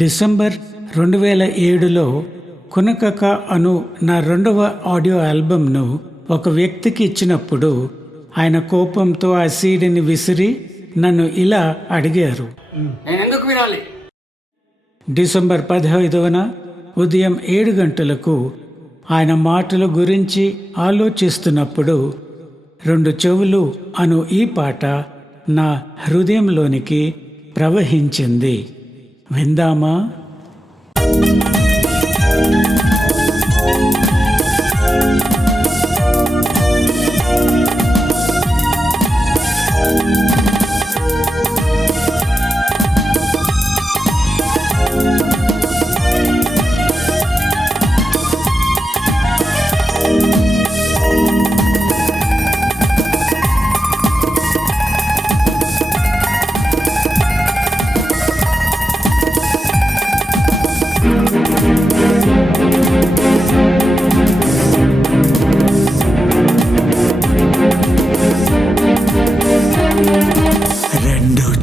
December 2007లో కునకక అను నా రెండవ audio ఆల్బమ్ను ఒక వ్యక్తికి ఇచ్చినప్పుడు ఆయన కోపంతో ఆ సీడీని విసిరి నన్ను ఇలా అడిగారు, నేను ఎందుకు వినాలి? డిసెంబర్ 15న ఉదయం 7 గంటలకు ఆయన మాటల గురించి ఆలోచిస్తున్నప్పుడు 2 చెవులు అను ఈ పాట నా హృదయంలోనికి ప్రవహించింది. విందామా?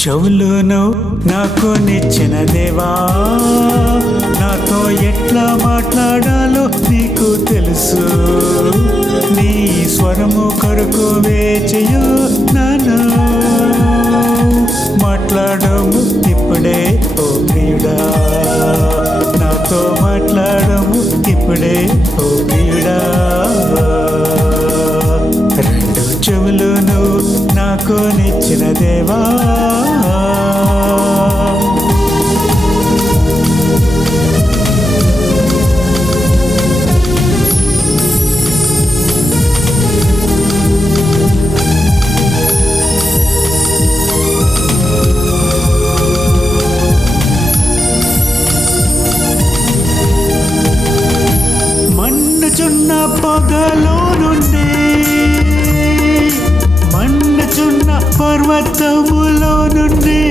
చెవులును నాకు నిచ్చిన దేవా, నాతో ఎట్లా మాట్లాడాలో నీకు తెలుసు. నీ స్వరము కొరకు వేచియు నన్ను మాట్లాడము ఇప్పుడే ఓ ప్రియుడా, నాతో మాట్లాడము ఇప్పుడే ఓ ప్రియుడా. 2 చెవులును నాకు నిచ్చిన దేవా, మండుచున్న పొగలో నుండి, మండుచున్న పర్వతములో నుండి,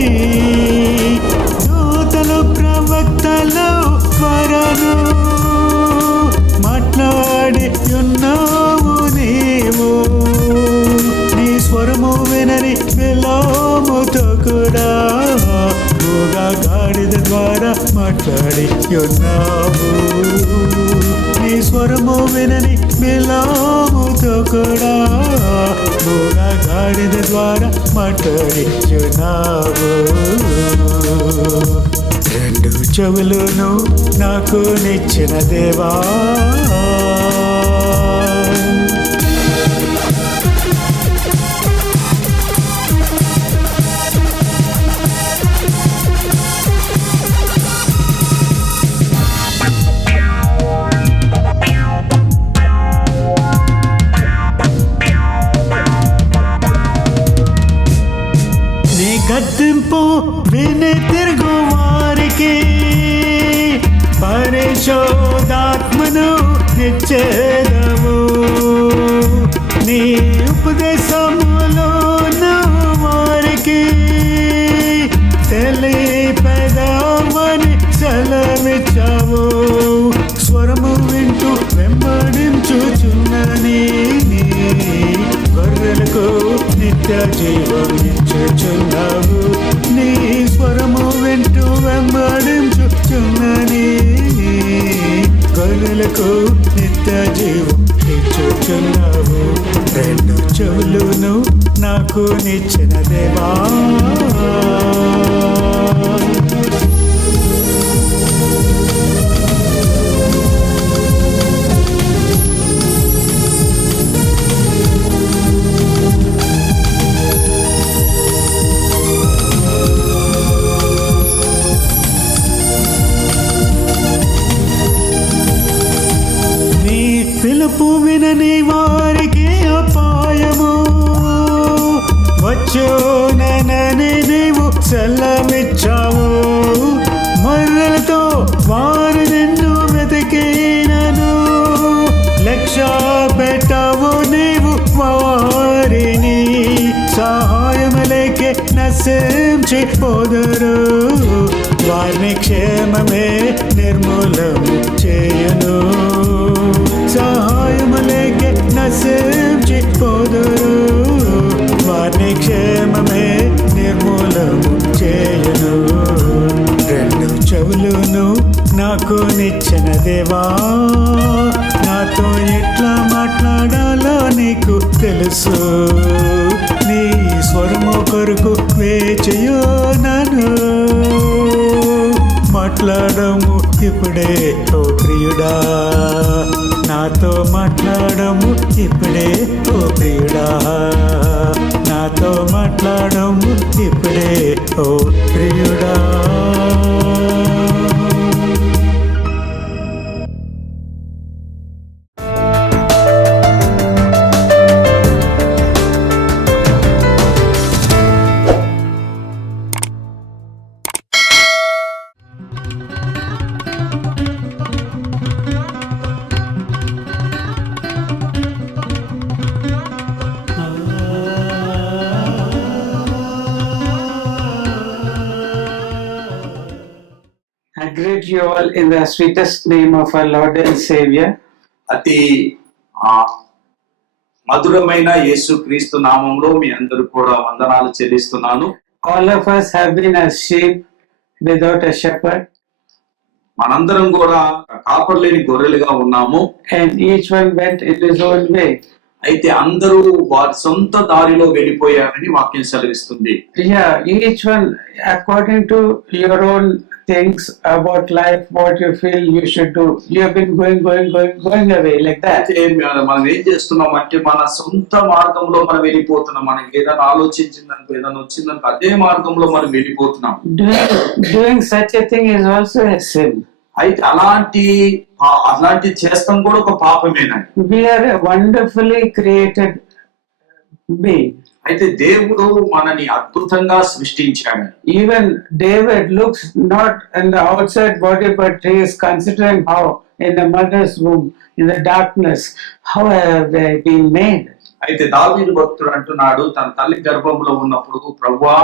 దూతల ప్రవక్తల ద్వారాను మాట్లాడి ఉన్నావు నీవు. నీ స్వరము వినని విలాముతో కూడా భూగా గాడిద ద్వారా మాట్లాడి ఉన్నావు. నీ స్వరము వినని విలాముతో కూడా భూగా గాడిద ద్వారా మాట్లాడి ఉన్నావు. 2 చెవులును నాకు నిచ్చిన దేవా, గద్దింపు విని తిరుగు వారికి పరిశోధాత్మను నిచ్చేదవు. నీ ఉపదేశములో వారికి తెలిపెదవని సెలవిచ్చావు. స్వరము వింటూ వెంబడించుచున్నని గొర్రెలకు నిత్య జీవం ఇచ్చుచున్నావు. నీ స్వరము వింటూ వెంబడించుచున్నని గొర్రెలకు నిత్య జీవం ఇచ్చుచున్నావు. 2 చెవులును నాకు నిచ్చిన దేవా, పిలుపు వినని వారికి అపాయము వచ్చునని నీవు సెలవిచ్చావు. మర్రలతో వారు నిన్ను వెతికినను లక్ష్య పెట్టావు నీవు వారిని. సహాయములేకే నశించిపోదురు, వారిని క్షేమమే నిర్మూలము చేయను. సహాయములేకే నశించిపోదురు, వారిని క్షేమమే నిర్మూలము చేయను. 2 చెవులు నాతో ఎట్లా మాట్లాడాలో నీకు తెలుసు. నీ స్వరము కొరకు వేచియున్నాను. మాట్లాడము ఇప్పుడే ఓ ప్రియుడా, నాతో మాట్లాడము ఇప్పుడే ఓ ప్రియుడా, నాతో మాట్లాడము ఇప్పుడే ఓ ప్రియుడా. I greet you all in the sweetest name of our Lord and Savior. అతి మధురమైన యేసు క్రీస్తు నామంలో మీ అందరూ కూడా వందనాలు చెల్లిస్తున్నాను. All of us have been as sheep without a shepherd. మనందరం కూడా కాపర్లేని గొర్రెలుగా ఉన్నాము. And each one went in his own way. అయితే అందరూ వారి సొంత దారిలో వెళ్ళిపోయారని వాక్యం సెలవిస్తుంది. Yeah, each one according to your own things about life, what you feel you should do. You have been going away like that. అయితే మనం ఏం చేస్తున్నాం అంటే మన సొంత మార్గంలో మనం వెళ్ళిపోతున్నాం. మనకి ఏదైనా ఆలోచించిందనుకో, ఏదైనా వచ్చిందనుకో, అదే మార్గంలో మనం వెళ్ళిపోతున్నాం. Doing such a thing is also a sin. అయితే అలాంటి చేస్తాం కూడా ఒక పాపమేనండి. We are a wonderfully created being. అయితే దేవుడు మనని అద్భుతంగా సృష్టించాడు. Even David looks not in the outside body, but he is considering how in the mother's womb, in the darkness, how have they been made. అయితే దావీదు భక్తుడు అంటున్నాడు, తన తల్లి గర్భంలో ఉన్నప్పుడు, ప్రభువా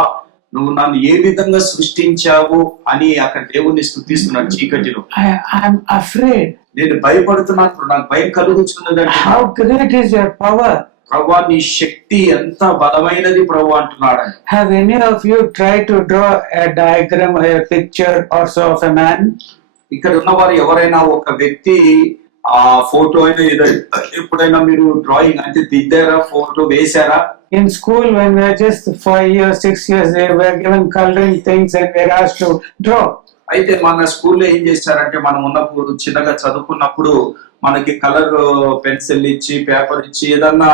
నువ్వు నన్ను ఏ విధంగా సృష్టించావు అని అక్కడ దేవుణ్ణి స్తుతిస్తున్నాడు చీకటిలో. I am afraid. నేను భయపడుతున్నాను, నాకు భయం కలుగుతున్నదంటే. How great is your power. ప్రభువా నీ శక్తి ఎంత బలమైనది ప్రభు అంటున్నాడు. Have any of you tried to draw a diagram or a picture or so of a man? ఇక్కడ ఉన్నవారు ఎవరైనా ఒక వ్యక్తి ఆ ఫోటో అయినా ఎప్పుడైనా మీరు డ్రాయింగ్ అంటే దిద్దారా, ఫోటో వేశారా? In school, when we were just 5 years, 6 years, they were given coloring things and we were asked to draw. అయితే మన స్కూల్లో ఏం చేశారంటే, మనం ఉన్నప్పుడు చిన్నగా చదువుకున్నప్పుడు మనకి కలర్ పెన్సిల్ ఇచ్చి, పేపర్ ఇచ్చి ఏదన్నా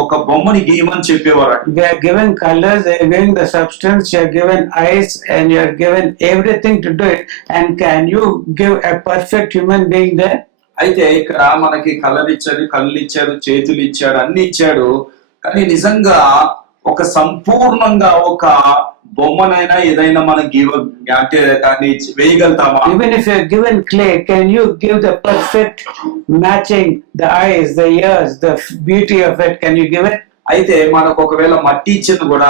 ఒక బొమ్మని గీయమని చెప్పేవారు. They are given colors, they are given the substance, you are given eyes, and you are given everything to do it. And can you give a perfect human being there? అయితే ఇక్కడ మనకి colour ఇచ్చాడు, కళ్ళు ఇచ్చాడు, చేతులు ఇచ్చాడు, అన్ని ఇచ్చాడు. కానీ నిజంగా ఒక సంపూర్ణంగా ఒక బొమ్మనైనా ఏదైనా మనం అంటే దాన్ని వేయగలుగుతామా? Even if you are given clay, can you give the perfect matching, the eyes, the ears, the beauty of it? Can you give it? అయితే మనకు ఒకవేళ మట్టి ఇచ్చిన కూడా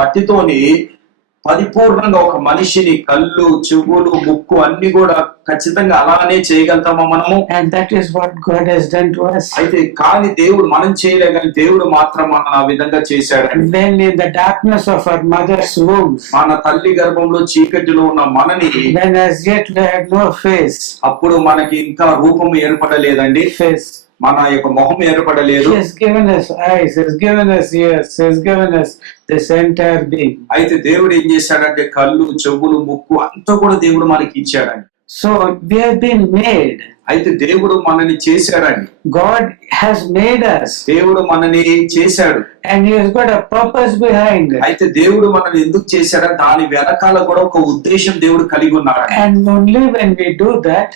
మట్టితోని పరిపూర్ణంగా ఒక మనిషిని కళ్ళు, చెవులు, ముక్కు అన్ని కూడా ఖచ్చితంగా అలానే చేయగలుగుతామా మనము? And that is what God has done to us. అయితే కానీ దేవుడు మనం చేయలే, కానీ దేవుడు మాత్రం మనం ఆ విధంగా చేశాడు. When in the darkness of our mother's womb, మన తల్లి గర్భంలో చీకటిలో ఉన్న మనని, when as yet we had no face, అప్పుడు మనకి ఇంకా రూపం ఏర్పడలేదండి, face, మన యొక్క మొహం ఏర్పడలేదు. He has given us eyes, He has given us ears, He has given us this entire being. అయితే దేవుడు ఏం చేశాడంటే కళ్ళు, చెవులు, ముక్కు అంతా కూడా దేవుడు మనకి ఇచ్చాడండి. So we have been made. అయితే దేవుడు మనని చేశాడండి. God has made us. దేవుడు మనని చేశాడు. And He has got a purpose behind it. అయితే దేవుడు మనల్ని ఎందుకు చేశాడో దాని వెనకాల కూడా ఒక ఉద్దేశం దేవుడు కలిగి ఉన్నాడు. And only when we do that,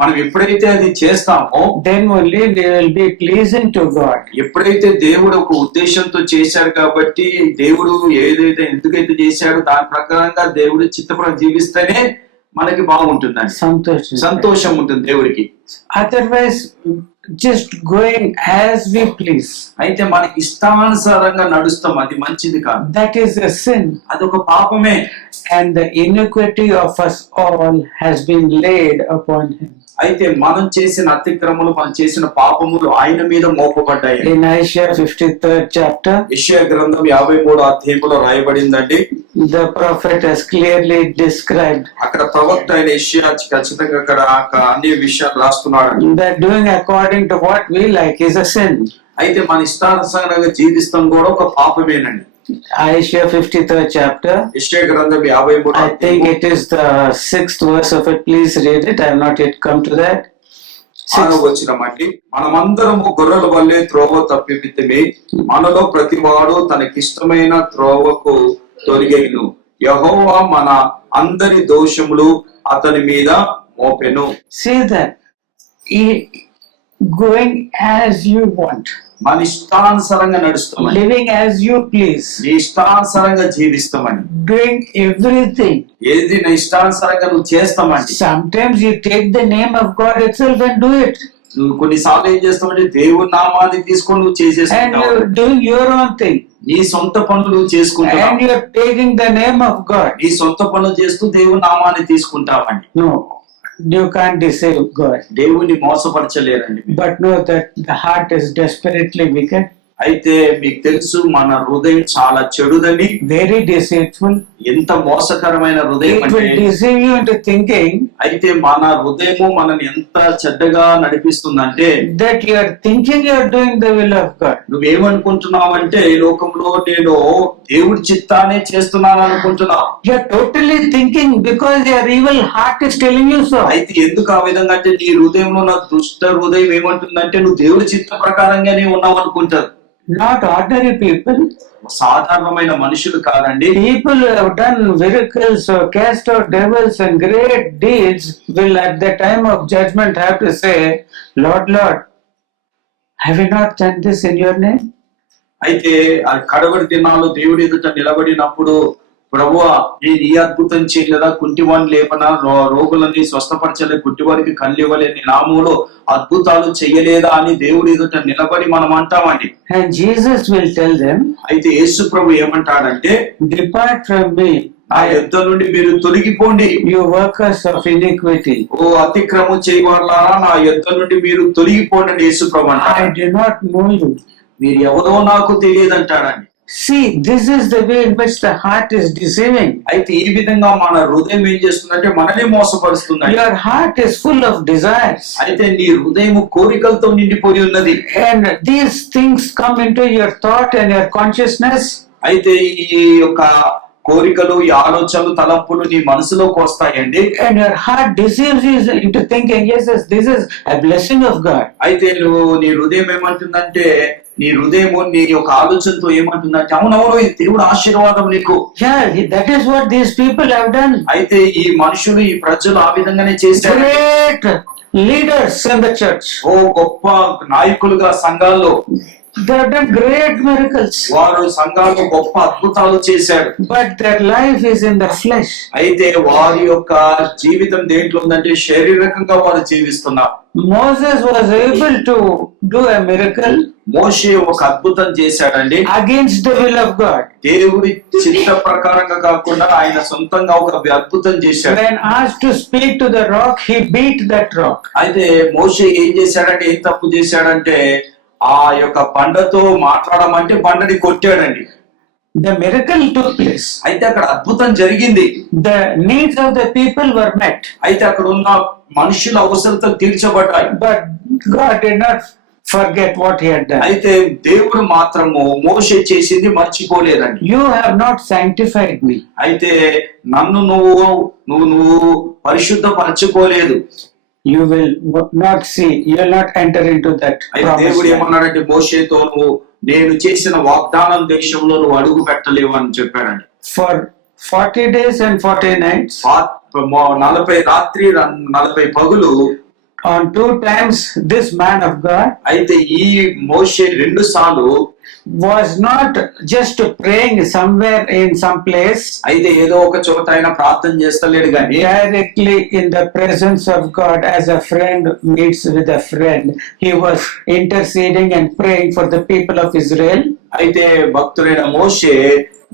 మనం ఎప్పుడైతే అది చేస్తామో, then only we will be pleasing to God. ఎప్పుడైతే దేవుడు ఒక ఉద్దేశంతో చేశాడు కాబట్టి, దేవుడు ఏదైతే ఎందుకైతే చేశాడో దాని ప్రకారంగా దేవుడి చిత్తప్రకారం జీవిస్తేనే మనకి బాగుంటుందండి, సంతోషం ఉంటుంది దేవుడికి. Otherwise just going as we please, అయితే మనకి ఇష్టానుసారంగా నడుస్తాం, అది మంచిది కాదు. that is a sin. అదొక పాపమే. And the iniquity of us all has been laid upon Him. అయితే మనం చేసిన అతిక్రమములు, మనం చేసిన పాపములు ఆయన మీద మోపబడ్డాయి. In Isaiah 53rd chapter, యెషయా గ్రంథం 53వ అధ్యాయంలో రాయబడిందండి. the prophet has clearly described అక్కడ ప్రవక్త అయిన యెషయా ఖచ్చితంగా అక్కడ అన్ని విషయాలు రాస్తున్నాడు. that doing according to what we like is a sin. అయితే మన ఇష్టానుసారంగా జీవిస్తాం కూడా ఒక పాపమేనండి. Isaiah 53rd chapter, యెషయా గ్రంథం 53వ I think it is the 6th verse of it. Please read it. I have not yet come to that. 6వ వచనం అండి. మనమందరము గొర్రెల వల్లే త్రోవ తప్పిపితిమి, మనలో ప్రతివాడు తనకిష్టమైన త్రోవకు తొలగెను, యెహోవా మన అందరి దోషములు అతని మీద మోపెను. See that going as you want, మన ఇష్టానుసారంగా నడుస్తామని, living as you please, నీ ఇష్టానుసారంగా జీవిస్తామని, doing everything. ఏది నా ఇష్టానుసారంగా నువ్వు చేస్తామండి. Sometimes you take the name of God itself and do it, నువ్వు కొన్నిసార్లు ఏం చేస్తావంటే దేవుడి నామాన్ని తీసుకొని నువ్వు and చేసేసుకుంటావు. you're doing your own thing, నీ సొంత పనులు నువ్వు చేసుకుంటావు. and you're taking the name of God. నీ సొంత పనులు చేస్తూ దేవుడి నామాన్ని తీసుకుంటామండి. No, you can't deceive God. దేవుని మోసపరచలేరండి. But know that the heart is desperately wicked, అయితే మీకు తెలుసు మన హృదయం చాలా చెడుదని, very deceitful. ఎంత మోసకరమైన హృదయం It అంటే, will deceive you into thinking అయితే మన హృదయము మనని ఎంత చెడ్డగా నడిపిస్తుందంటే, that you are thinking you are doing the will of God. నువ్వేమనుకుంటున్నావంటే ఈ లోకంలో నేను దేవుడి చిత్తాన్ని చేస్తున్నాను అనుకుంటున్నావు. You are totally thinking because your evil heart is telling you so. అయితే ఎందుకు ఆ విధంగా అంటే నీ హృదయంలో నా దుష్ట హృదయం ఏమంటుందంటే నువ్వు దేవుడి చిత్త ప్రకారంగానే ఉన్నావు అనుకుంటారు. Not ordinary people. సాధారణమైన మనుషులు కాదండి. People who have done miracles or cast out devils and great deeds will at the time of judgment have to say, Lord, Lord, have we not done this in your name? అయితే ఆ కడవరి దినాల్లో దేవుడి ఎదుట నిలబడినప్పుడు, ప్రభువా నేను ఈ అద్భుతం చేయలేదా, కుంటివాడిని లేపనా, రోగులని స్వస్థపరచలే, కుంటివారికి కళ్ళు ఇవ్వలే, నీ నామములో అద్భుతాలు చెయ్యలేదా అని దేవుడి ఎదుట నిలబడి మనం అంటామండి. And Jesus will tell them, అయితే యేసు ప్రభు ఏమంటాడంటే, depart from me, నా యుద్ధ నుండి మీరు తొలగిపోండి, you workers of iniquity. ఓ అతిక్రమం చేయవాళ్ళారా నా యుద్ధ నుండి మీరు తొలగిపోండి అని యేసు ప్రభు I అంటాడు. do not know you. మీరు ఎవరో నాకు తెలియదంటాడండి. See, this is the way in which the heart is deceiving. అయితే ఈ విధంగా మన హృదయం ఏం చేస్తుందంటే మనల్ని మోసపరుస్తుందండి. Your heart is full of desires, అయితే నీ హృదయం కోరికలతో నిండిపోయి ఉన్నది. and these things come into your thought and your consciousness, అయితే ఈ యొక్క కోరికలు, ఈ ఆలోచనలు, తలంపులు నీ మనసులోకి వస్తాయండి. and your heart deceives you into thinking, yes, this is a blessing of God. అయితే నువ్వు నీ హృదయం ఏమంటుందంటే, నీ హృదయము నీ యొక్క ఆలోచనతో ఏమంటుందంటే, అవునవును ఇది దేవుడు ఆశీర్వాదం నీకు. Yeah, that is what these people have done. అయితే ఈ మనుషులు, ఈ ప్రజలు ఆ విధంగానే చేశారు. Great leaders in the church, ఓ గొప్ప నాయకులుగా సంఘాల్లో they have done great miracles, వారు సంఘాల్లో గొప్ప అద్భుతాలు చేశారు. but their life is in the flesh. అయితే వారి యొక్క జీవితం దేంట్లో ఉందంటే శారీరకంగా వారు జీవిస్తున్నారు. Moses was able to do a miracle మోషే ఒక అద్భుతం చేశాడండి, against the will of God. దేవుడి చిత్త ప్రకారంగా కాకుండా ఆయన సొంతంగా ఒక అద్భుతం చేశాడు. When asked to speak to the rock, he beat that rock. అయితే మోషే ఏం చేశాడంటే, ఏం తప్పు చేశాడంటే ఆ యొక్క బండతో మాట్లాడమంటే బండని కొట్టాడండి. The miracle took place. అయితే అక్కడ అద్భుతం జరిగింది. The needs of the people were met. అయితే అక్కడ ఉన్న మనుషుల అవసరతలు తీర్చబడ్డాయి. But God did not forget what he had done. అయితే దేవుడు మాత్రము మోషే చేసింది మర్చిపోలేదండి. You have not sanctified me. అయితే నన్ను నువ్వు పరిశుద్ధపరచుకోలేదు. You will not see, you will not enter into that అయితే promised దేవుడు land. ఏమన్నాడంటే మోషేతో, నువ్వు నేను చేసిన వాగ్దానం దేశంలో నువ్వు అడుగు పెట్టలేవు అని చెప్పాడండి. For 40 days and 40 nights, 40 రాత్రి 40 పగులు, on 2 times this man of God అయితే ఈ మోషే 2 సార్లు was not just praying somewhere in some place, అయితే ఏదో ఒక చోట ఆయన ప్రార్థన చేస్తలేడు గాని directly in the presence of God as a friend meets with a friend. He was interceding and praying for the people of Israel. అయితే భక్తుడైన మోషే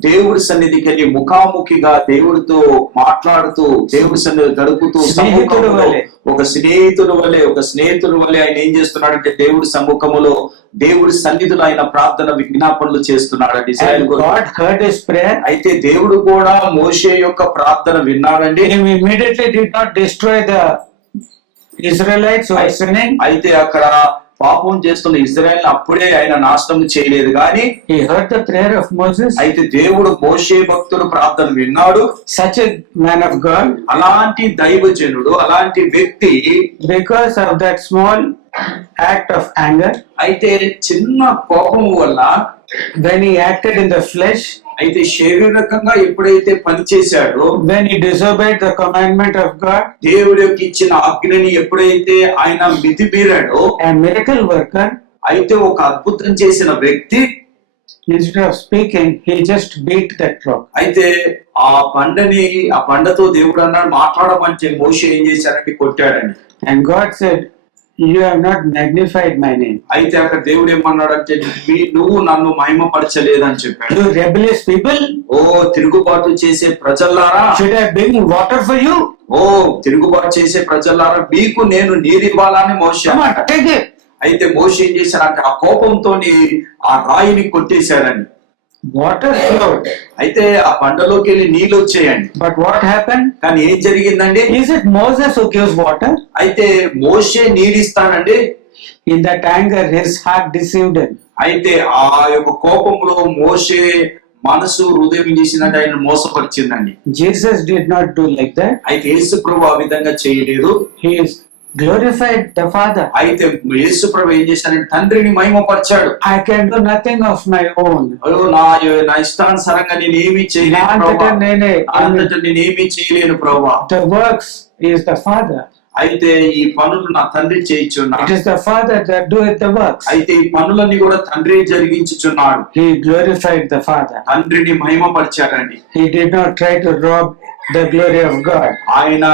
దేవుడి సన్నిధికి వెళ్ళి ముఖాముఖిగా దేవుడితో మాట్లాడుతూ దేవుడి సన్నిధి గడుపుతూ స్నేహితుడు వలె. ఒక స్నేహితుడు వల్లే ఆయన ఏం చేస్తున్నాడంటే దేవుడి సమ్ముఖములో దేవుడి సన్నిధిలో ఆయన ప్రార్థన విజ్ఞాపనలు చేస్తున్నాడండి. ఇశ్రాయేలు And God heard his prayer. అయితే దేవుడు కూడా మోషే యొక్క ప్రార్థన విన్నాడండి. He immediately did not destroy the Israelites who were sinning. అయితే అక్కడ పాపం చేస్తున్న ఇజ్రాయెల్ అప్పుడే ఆయన నాశనం చేయలేదు కానీ He heard the prayer of Moses. అయితే దేవుడు మోషే భక్తుడు ప్రార్థన విన్నాడు. Such a man of God, అలాంటి దైవజనుడు, అలాంటి వ్యక్తి because of that small act of anger, అయితే చిన్న కోపం వల్ల when he acted in the flesh, అయితే శారీరకంగా ఎప్పుడైతే పని చేశాడో, when he disobeyed the commandment of God, దేవుడి యొక్క ఇచ్చిన ఆజ్ఞని ఎప్పుడైతే ఆయన మితిమీరాడో, a miracle worker, అయితే ఒక అద్భుతం చేసిన వ్యక్తి instead of speaking, he just beat that rock. అయితే ఆ బండతో దేవుడు అన్నాడు మాట్లాడమంటే మోషే ఏం చేశారంటే కొట్టాడండి. And God said, you have not magnified my name. అయితే అక్కడ దేవుడు ఏమన్నాడంటే నువ్వు నన్ను మహిమపరచలేదని చెప్పాడు. You rebellious people, ఓ తిరుగుబాటు చేసే ప్రజల్లారా, should I bring water for you? ఓ తిరుగుబాటు చేసే ప్రజల్లారా, మీకు నేను నీరివ్వాలని మోషే Come on, అన్నాడు. take it. అయితే మోషే ఏం చేశాడంటే ఆ కోపంతో ఆ రాయిని కొట్టేశాడని. Water flowed. అయితే ఆ బండలోకి వెళ్ళి నీళ్ళు వచ్చాయండి. But what happened? కానీ ఏం జరిగిందండి? Is it Moses who gives water? అయితే మోషే నీరిస్తానండి. In that anger, his heart deceived him. అయితే ఆ యొక్క కోపంలో మోషే మనసు హృదయం చేసిందంటే ఆయన మోసపరిచిందండి. Jesus did not do like that. అయితే యేసు ప్రభు ఆ విధంగా చేయలేదు. He is glorified the Father. అయితే యేసు ప్రభు ఏం చేశాడంటే తండ్రిని మహిమపరిచాడు. I can do nothing of my own. అయ్యో నా ఇష్టానుసారంగా నేను ఏమీ చేయలేను ప్రభువా. అంతటా నేను ఏమీ చేయలేను ప్రభువా. The works is the Father. అయితే ఈ పనులు నా తండ్రి చేయించున్నాడు. It is the Father that doeth the works. అయితే ఈ పనులన్నీ కూడా తండ్రి జరిగించుచున్నాడు. He glorified the Father. తండ్రిని మహిమపరిచాడండి. He did not try to rob the glory of God. ఆయన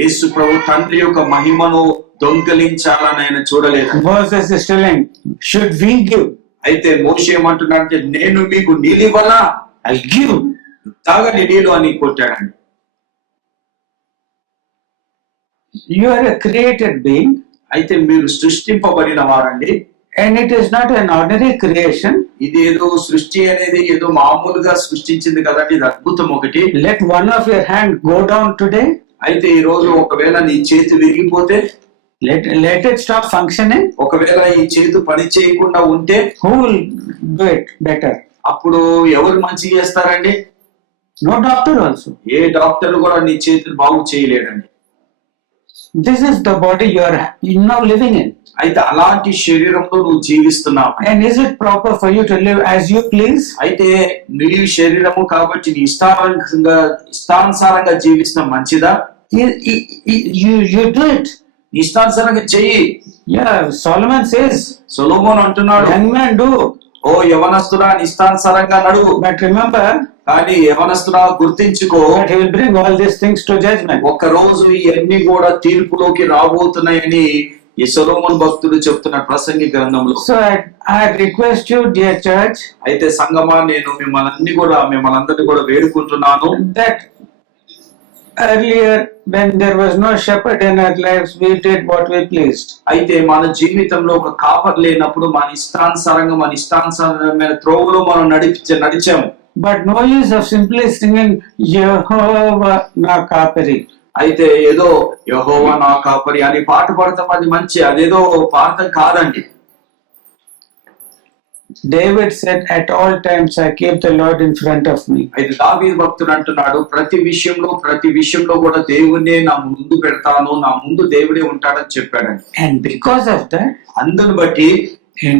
యేసు ప్రభు తండ్రి యొక్క మహిమను దొంగలించాలని ఆయన చూడలేదు. Moses is telling, should we give? అయితే మోషే ఏమంటున్నాడంటే నేను మీకు నీళ్ళు ఇవ్వాలా, I'll give. తాగని నీళ్ళు అని కొట్టాడండి. You are a created being, అయితే మీరు సృష్టింపబడిన వారండి. and it is not an ordinary creation. ఇది ఏదో సృష్టి అనేది ఏదో మామూలుగా సృష్టించింది కదండి, ఇది అద్భుతం ఒకటి. Let one of your hand go down today. అయితే ఈ రోజు ఒకవేళ నీ చేతి విరిగిపోతే, Let it stop functioning. ఒకవేళ ఈ చేతి పని చేయకుండా ఉంటే Who will do it better? అప్పుడు ఎవరు మంచి చేస్తారండి? No doctor also. ఏ డాక్టర్ కూడా నీ చేతిని బాగు చేయలేడండి. This is the body you are now living in. అయితే అలాంటి శరీరంలో నువ్వు జీవిస్తున్నావు. And is it proper for you to live as you please? అయితే నీ శరీరము కాబట్టి నీ ఇష్టానుసారంగా జీవిస్తాం మంచిదా? You do it. నీ ఇష్టానుసారంగా చెయ్యి. Yeah, Solomon says, సొలొమోను అంటున్నాడు, young man do. ఓ యవనస్తుడా నీ ఇష్టానుసారంగా నడువు. But remember, కానీ యవనస్తుడా గుర్తించుకో, that he will bring all these things to judgment. ఒక రోజు ఇవన్నీ కూడా తీర్పులోకి రాబోతున్నాయని ఈ సొలొమోను భక్తుడు చెప్తున్న ప్రసంగి గ్రంథంలో. So I request you, dear church, అయితే సంగమా నేను మిమ్మల్ని అందరినీ కూడా వేడుకుంటున్నాను. that earlier when there was no shepherd in our lives, we did what we pleased. అయితే మన జీవితంలో ఒక కాపర్ లేనప్పుడు మన ఇష్టానుసారమైన త్రోవలో మనం నడిచాము. But no use of simply singing Yehovah na kapari. అయితే ఏదో యెహోవా నా కాపరి అని పాట పాడతాం, అది మంచి, అదేదో పాడటం కాదండి. David said, at all times I keep the Lord in front of me. అయితే దావీదు భక్తుడు అంటున్నాడు, ప్రతి విషయంలో కూడా దేవుణ్ణే నా ముందు పెడతాను, నా ముందు దేవుడే ఉంటాడని చెప్పాడండి. And because of that, అందుని బట్టి in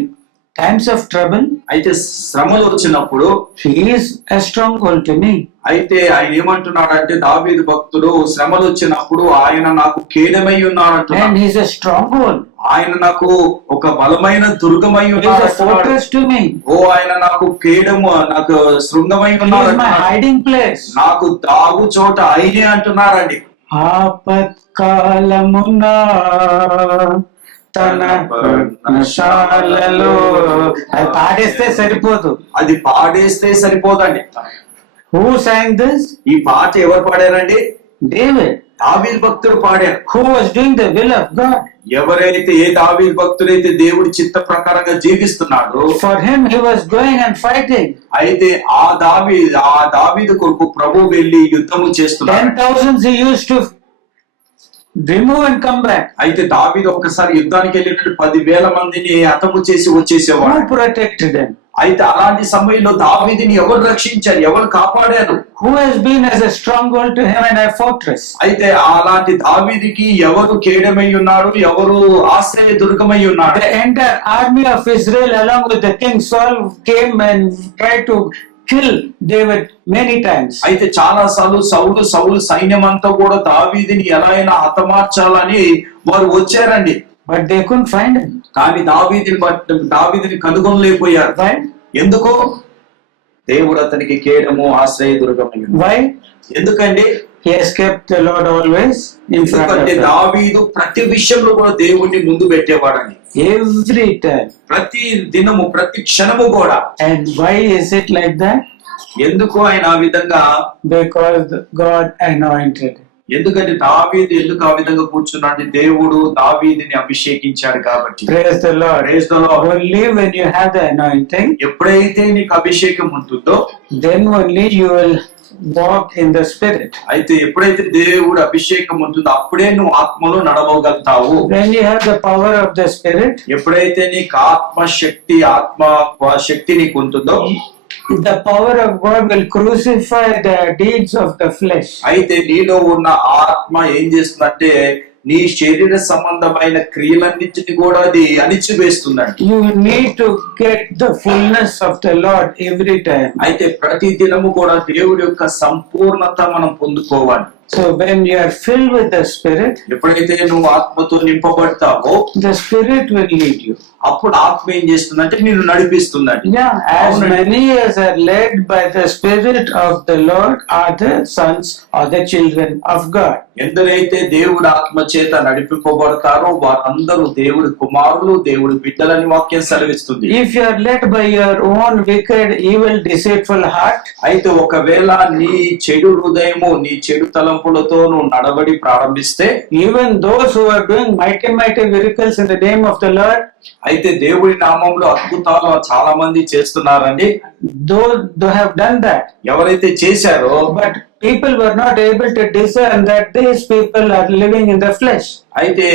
times of trouble, అయితే శ్రమలు వచ్చినప్పుడు he is a stronghold to me. అయితే ఆయన ఏమంటున్నాడంటే దావీదు భక్తుడు శ్రమలు వచ్చినప్పుడు ఆయన నాకు కేడమై ఉన్నాడు. And he is a stronghold. ఆయన నాకు ఒక బలమైన దుర్గమై He is ఉన్నాడు. a fortress to me. ఓ ఆయన నాకు కేడము, నాకు శృంగమై He is ఉన్నాడు, my hiding place. నాకు దాగు చోట ఆయనే అంటున్నారండి. ఆపత్కాలమున తన పర్ణశాలలో. అది పాడేస్తే సరిపోదు. అది పాడేస్తే సరిపోదండి. Who sang this? ఈ పాట ఎవరు పాడారండి? David. దావీదు భక్తుడు పాడారు. Who was doing the will of God? ఎవరైతే ఏ దావీదు భక్తుడైతే దేవుడి చిత్త ప్రకారంగా జీవిస్తున్నాడో, For him he was going and fighting. అయితే ఆ దావీదు కొరకు ప్రభు వెళ్లి యుద్ధము చేస్తున్నాడు. 10,000 he used to remove and come back. అయితే దావీదు ఒకసారి యుద్ధానికి వెళ్ళినట్టు 10,000 మందిని హతము చేసి వచ్చేసేవాడు. Who protected him? అయితే అలాంటి సమయంలో దావీదుని ఎవరు రక్షించారు, ఎవరు కాపాడారు? Who has been as a stronghold to him and a fortress? అయితే అలాంటి దావీదుకి ఎవరు కేడమై ఉన్నాడు, ఎవరు ఆశ్రయ దుర్గమై ఉన్నాడు? The entire army of Israel along with the king Saul came and tried to kill David many times. అయితే చాలా సార్లు సౌలు సైన్యం అంతా కూడా దావీదుని ఎలా అయినా హతమార్చాలని వారు వచ్చారండి. But they couldn't find him. కానీ దావీదుని కనుగొనలేకపోయారు. Why? ఎందుకు? దేవుడు అతనికి కేడము ఆశ్రయ దుర్గమై ఉన్నాడు. Why? ఎందుకండి? He has kept the Lord always in front of ఎందుకంటే him. దావీదు ప్రతి విషయంలో కూడా దేవుణ్ణి ముందు పెట్టేవాడని. Every time. ప్రతి దినము ప్రతి క్షణము కూడా. And why is it like that? ఎందుకు ఆయన ఆ విధంగా? Because God anointed. ఎందుకంటే దావీదు ఎందుకు ఆ విధంగా కూర్చున్నాడు? దేవుడు దావీదుని అభిషేకించాడు కాబట్టి. Praise the Lord. Praise the Lord. Only when you have the anointing, ఎప్పుడైతే నీకు అభిషేకం ఉంటుందో, then only you will walk in the spirit. అయితే ఎప్పుడైతే దేవుడు అభిషేకం ఉంటుందో అప్పుడే నువ్వు ఆత్మలో నడవగలుగుతావు. When you have the power of the spirit, ఎప్పుడైతే నీకు ఆత్మ శక్తి నీకు ఉంటుందో, the power of God will crucify the deeds of the flesh. అయితే నీలో ఉన్న ఆత్మ ఏం చేస్తుందంటే నీ శరీర సంబంధమైన క్రియలన్నింటినీ కూడా అది అణిచివేస్తుందండి. You need to get the fullness of the Lord every time. అయితే ప్రతి దినము కూడా దేవుడి యొక్క సంపూర్ణత మనం పొందుకోవాలి. So when you are filled with the spirit, ఎప్పుడైతే నువ్వు ఆత్మతో నింపబడతావో the spirit will lead you. అప్పుడు ఆత్మ ఏం చేస్తుందంటే నిన్ను నడిపిస్తుందండి. Yeah, as many as are led by the spirit of the Lord are the sons or the children of God. ఎందరైతే దేవుడి ఆత్మ చేత నడిపింపబడతారో వారందరూ దేవుడి కుమారులు, దేవుడి బిడ్డలని వాక్యం సెలవిస్తుంది. If you are led by your own wicked, evil, deceitful heart, అయితే ఒకవేళ నీ చెడు హృదయము, నీ చెడు తలంపులతో నువ్వు నడవడి ప్రారంభిస్తే, even those who are doing mighty miracles in the name of the Lord, అయితే దేవుడి నామంలో అద్భుతాలు చాలా మంది చేస్తున్నారండి. they have done that. ఎవరైతే చేశారో, But people were not able to discern that these people are living in the flesh. అయితే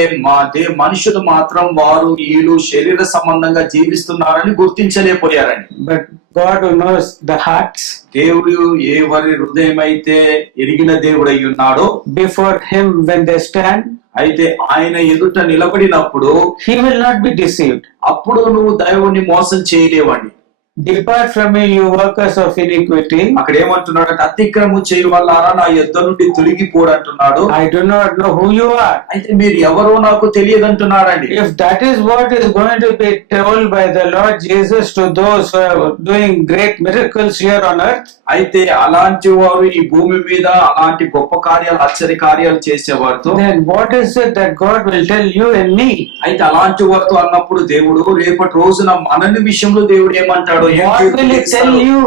మనుషులు మాత్రం వారు వీళ్ళు శరీర సంబంధంగా జీవిస్తున్నారని గుర్తించలేకపోయారండి. But God who knows the hearts, దేవుడు ఎవరి హృదయం అయితే ఎరిగిన దేవుడు అయి ఉన్నాడో, before him when they stand, అయితే ఆయన ఎదుట నిలబడినప్పుడు he will not be deceived. అప్పుడు నువ్వు దేవుణ్ణి మోసం చేయలేవండి. Depart from me, you workers of iniquity. అక్కడ ఏమంటున్నాడు? అతిక్రము చేయవల్లారా నా యొద్ద నుండి తొలగిపోడు అంటున్నాడు. I do not know who you are. అయితే మీరు ఎవరో నాకు తెలియదు అంటున్నారండి. If that is what is going to be told by the Lord Jesus to those who are doing great miracles here on earth, అయితే అలాంటి వారు ఈ భూమి మీద అలాంటి గొప్ప కార్యాలు, ఆశ్చర్య కార్యాలు చేసేవారితో, then what is it that God will tell you and me? అయితే అలాంటి వారితో అన్నప్పుడు దేవుడు రేపటి రోజున మనని విషయంలో దేవుడు ఏమంటాడు? What will he tell you?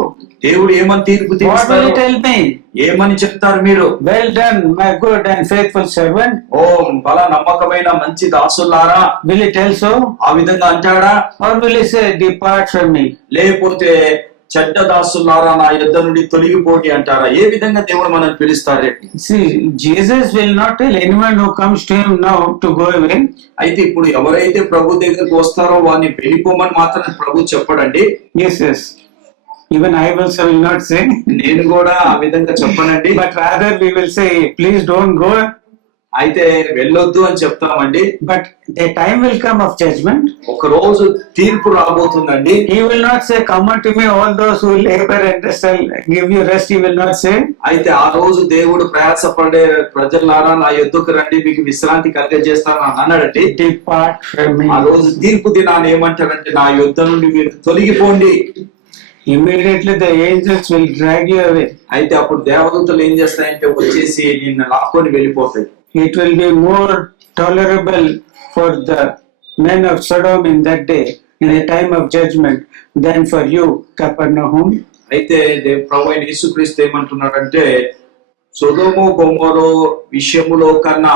దేవుడు ఏమని తీర్పు What will తీరుస్తాడు? he tell me? ఏమని చెప్తారు మీరు? Well done, my good and faithful servant. ఓ బల నమ్మకమైన మంచి దాసులారా, Will he tell so? ఆ విధంగా అంటాడా? Or will he say, depart from me? లేకపోతే చెడ్డ దాసులారా నా యొద్ద నుండి తొలగిపోటి అంటారా? ఏ విధంగా దేవుడు మనల్ని పిలుస్తారు? See, Jesus will not tell anyone who comes to him now to go away. అయితే ఇప్పుడు ఎవరైతే ప్రభు దగ్గరకు వస్తారో వారిని వెళ్ళిపోమని మాత్రం ప్రభు చెప్పడండి. Yes. Even I also will not say. నేను కూడా ఆ విధంగా చెప్పనండి. But rather we will say, please don't go. అయితే వెళ్ళొద్దు అని చెప్తామండి. But the time will come of judgment. ఒక రోజు తీర్పు రాబోతుందండి. He will not say, come unto me all those who labor and shall give you rest. He will not say. అయితే ఆ రోజు దేవుడు ప్రయాసపడే ప్రజలారా నా యొద్దకు రండి మీకు విశ్రాంతి కలుగజేస్తాను అని అన్నాడండి. Depart from me. ఆ రోజు తీర్పు దినాన్ని ఏమంటారంటే నా యొద్ద నుండి మీరు తొలగిపోండి. Immediately the angels will drag you away. అయితే అప్పుడు దేవదూతలు ఏం చేస్తాయంటే వచ్చేసి నిన్ను లాక్కొని వెళ్ళిపోతాయి. It will be more tolerable for the men of Sodom in that day, in a time of judgment, than for you, Capernaum. అయితే ప్రభు అయిన యేసుక్రీస్తు ఏమంటున్నాడంటే సొదొము గొమొర విషయములో కన్నా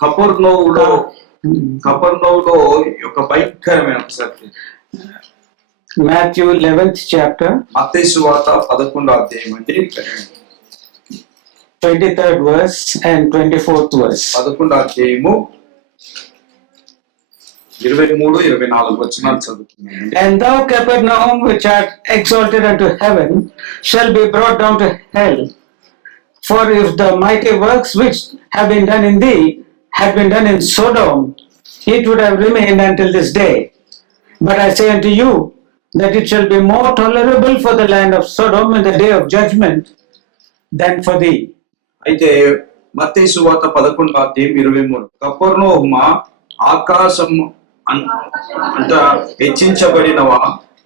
కపెర్నౌములో ఒక భయంకరమైన సత్యం. Matthew 11th chapter, మత్తయి సువార్త 11వ అధ్యాయం అండి, 23rd verse and 24th verse. 11వ అధ్యాయము 23-24 వచనాలు చదువుతున్నాను. And thou, Capernaum, which art exalted unto heaven, shall be brought down to hell. For if the mighty works which have been done in thee had been done in Sodom, it would have remained until this day. But I say unto you, that it shall be more tolerable for the land of Sodom in the day of judgment than for thee. అయితే మత్తయి సువార్త 11వ అధ్యాయం 23. కపెర్నౌమా, ఆకాశం అంత హెచ్చించబడినవా,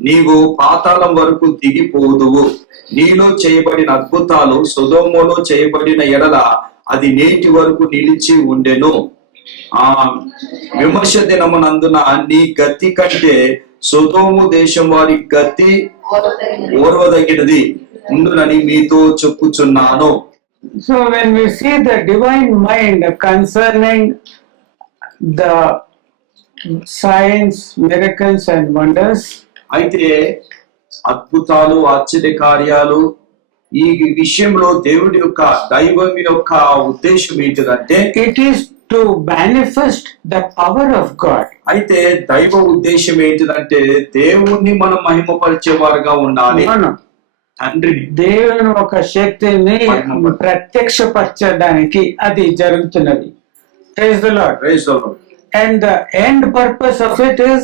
నీవు పాతాళం వరకు దిగిపోదువు. నీలో చేయబడిన అద్భుతాలు సొదొములో చేయబడిన ఎడల అది నేటి వరకు నిలిచి ఉండెను. విమర్శ దినమునందున నీ గతి కంటే సొదొము దేశం వారి గతి ఓర్వదగినది ఉండునని మీతో చెప్పుచున్నాను. So when we see the divine mind concerning the signs, miracles and wonders, అయితే అద్భుతాలు, ఆశ్చర్య కార్యాలు, ఈ విషయంలో దేవుడి యొక్క దైవం యొక్క ఉద్దేశం ఏంటిదంటే it is to manifest the power of God. అయితే దైవ ఉద్దేశం ఏంటిదంటే దేవుణ్ణి మనం మహిమపరిచేవారుగా ఉండాలి. తండ్రిని, దేవుని ఒక శక్తిని ప్రత్యక్షపరచడానికి అది జరుగుతున్నది. Praise the Lord. Praise the Lord. And the end purpose of it is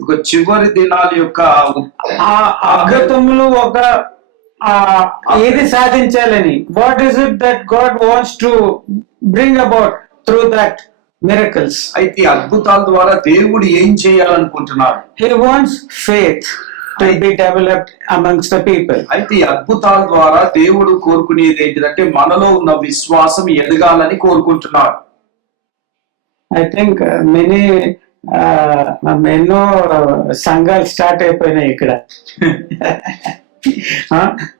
ఒక చివరి దినాల యొక్క ఆ అద్భుతములు ఒక ఏది సాధించాలని, what is it that God wants to bring about through that miracles? అయితే అద్భుతాల ద్వారా దేవుడు ఏం చేయాలనుకుంటున్నాడు? He wants faith to be developed amongst the people. అయితే ఈ అద్భుతాల ద్వారా దేవుడు కోరుకునేది ఏంటిదంటే మనలో ఉన్న విశ్వాసం ఎదగాలని కోరుకుంటున్నాడు. I think ఎన్నో సంఘాలు స్టార్ట్ అయిపోయినాయి ఇక్కడ.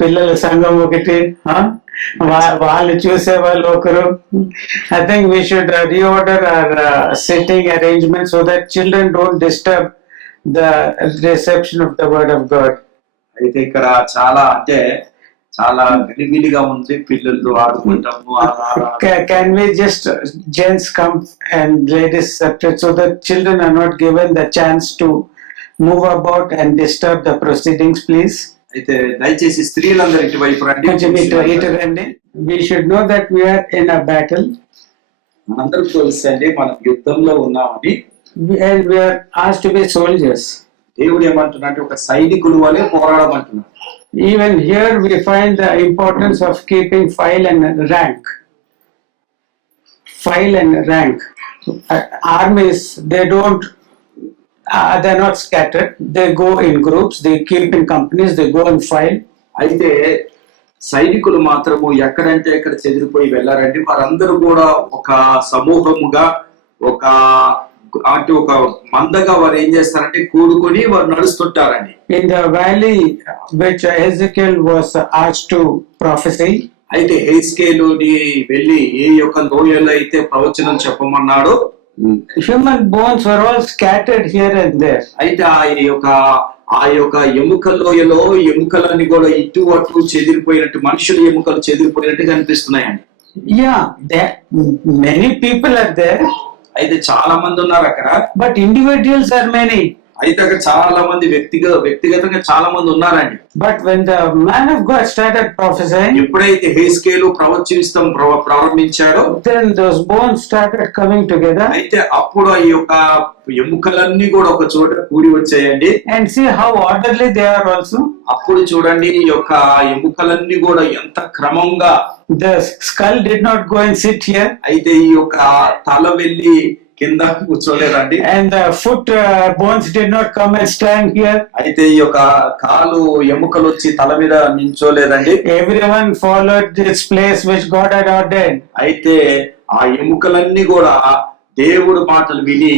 పిల్లల సంఘం ఒకటి, వాళ్ళు చూసే వాళ్ళు ఒకరు. I think we should reorder our sitting arrangement so that children don't disturb the reception of the word of God. అయితే ఇక్కడ చాలా చాలా గలిబిలిగా ఉంది, పిల్లలు ఆడుకుంటాము. Can we just gents come and ladies separate so that children are not given the chance to move about and disturb the proceedings, please? అయితే దయచేసి స్త్రీలందరూ ఇటువైపు రండి. We should know that we are in a battle. మనందరూ తెలుసండి మనం యుద్ధంలో ఉన్నామని. And we are asked to be soldiers. దేవుడు ఏమంటున్నాడు? ఒక సైనికులు వలె పోరాడమంటున్నాడు. Even here we find the importance of keeping file and rank. File and rank. Armies, they're not scattered. They go in groups, they keep in companies, they go in file. అయితే సైనికులు మాత్రము ఎక్కడంటే ఎక్కడ చెదిరిపోయి వెళ్ళారండి. వారందరూ కూడా ఒక సమూహముగా, ఒక మందగా వారు ఏం చేస్తారంటే కూడుకొని వారు నడుస్తుంటారండి. In the valley which Ezekiel was asked to prophesy, అయితే హెజ్కేలుని వెళ్ళి ఏ యొక్క లోయలో అయితే ప్రవచనం చెప్పమన్నాడు, human bones were all scattered here and there. అయితే ఆ యొక్క ఎముక లోయలో ఎముకలన్నీ కూడా ఇటు అటు చెదిరిపోయినట్టు, మనుషుల ఎముకలు చెదిరిపోయినట్టు కనిపిస్తున్నాయండి. Yeah, many people are there. అయితే చాలా మంది ఉన్నారు అక్కడ. But individuals are many. అయితే అక్కడ చాలా మంది వ్యక్తిగతంగా చాలా మంది ఉన్నారండి. But when the man of God started prophesying, ఎప్పుడైతే హెజ్కేలు ప్రవచించడం ప్రారంభించాడో, then those bones started coming together. అయితే అప్పుడు ఈ యొక్క ఎముకలన్నీ కూడా ఒక చోట కూడి వచ్చాయండి. And see how orderly they are also. అప్పుడు చూడండి ఈ యొక్క ఎముకలన్నీ కూడా ఎంత క్రమంగా. The skull did not go and sit here. అయితే ఈ యొక్క తల వెళ్ళి కింద కూర్చోలేదండి. And the foot bones did not come and stand here. అయితే ఈ యొక్క కాలు ఎముకలు వచ్చి తల మీద నించోలేదండి. Everyone followed this place which God had ordained. అయితే ఆ ఎముకలన్నీ కూడా దేవుడు మాటలు విని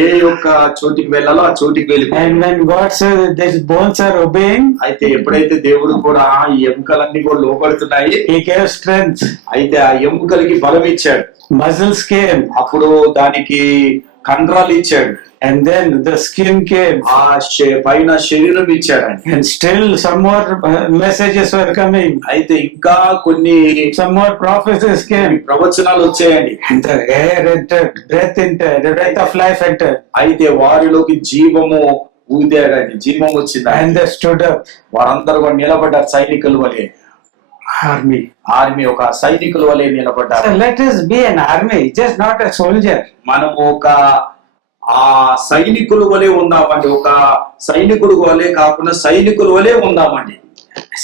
ఏ యొక్క చోటికి వెళ్ళాలో ఆ చోటికి వెళ్ళి And when God says that these bones are obeying, అయితే ఎప్పుడైతే దేవుడు కూడా ఈ ఎముకలన్నీ కూడా లోపడుతున్నాయి, He gave strength. అయితే ఆ ఎముకలకి బలం ఇచ్చాడు. Muscles came, అప్పుడు దానికి కండరాలు ఇచ్చాడు. and then the skin came, ఆ పైన శరీరం ఇచ్చాడు ఆయన. and still some more messages were coming. అయితే ఇంకా కొన్ని Some more prophecies came. ప్రవచనాలు వచ్చాయండి. And the air entered, breath entered, the breath of life entered, అయితే వారిలోకి జీవము ఊదాడండి, జీవం వచ్చింది. and they stood up. వారందరూ కూడా నిలబడ్డారు సైనికుల వలె. Army. ఒక సైనికుల వలె నిలబడ్డారు. So let us be an army, just not a soldier. మనము ఒక ఆ సైనికుల వలె ఉందామండి. ఒక సైనికుడు వలె కాకుండా సైనికుల వలె ఉందామండి.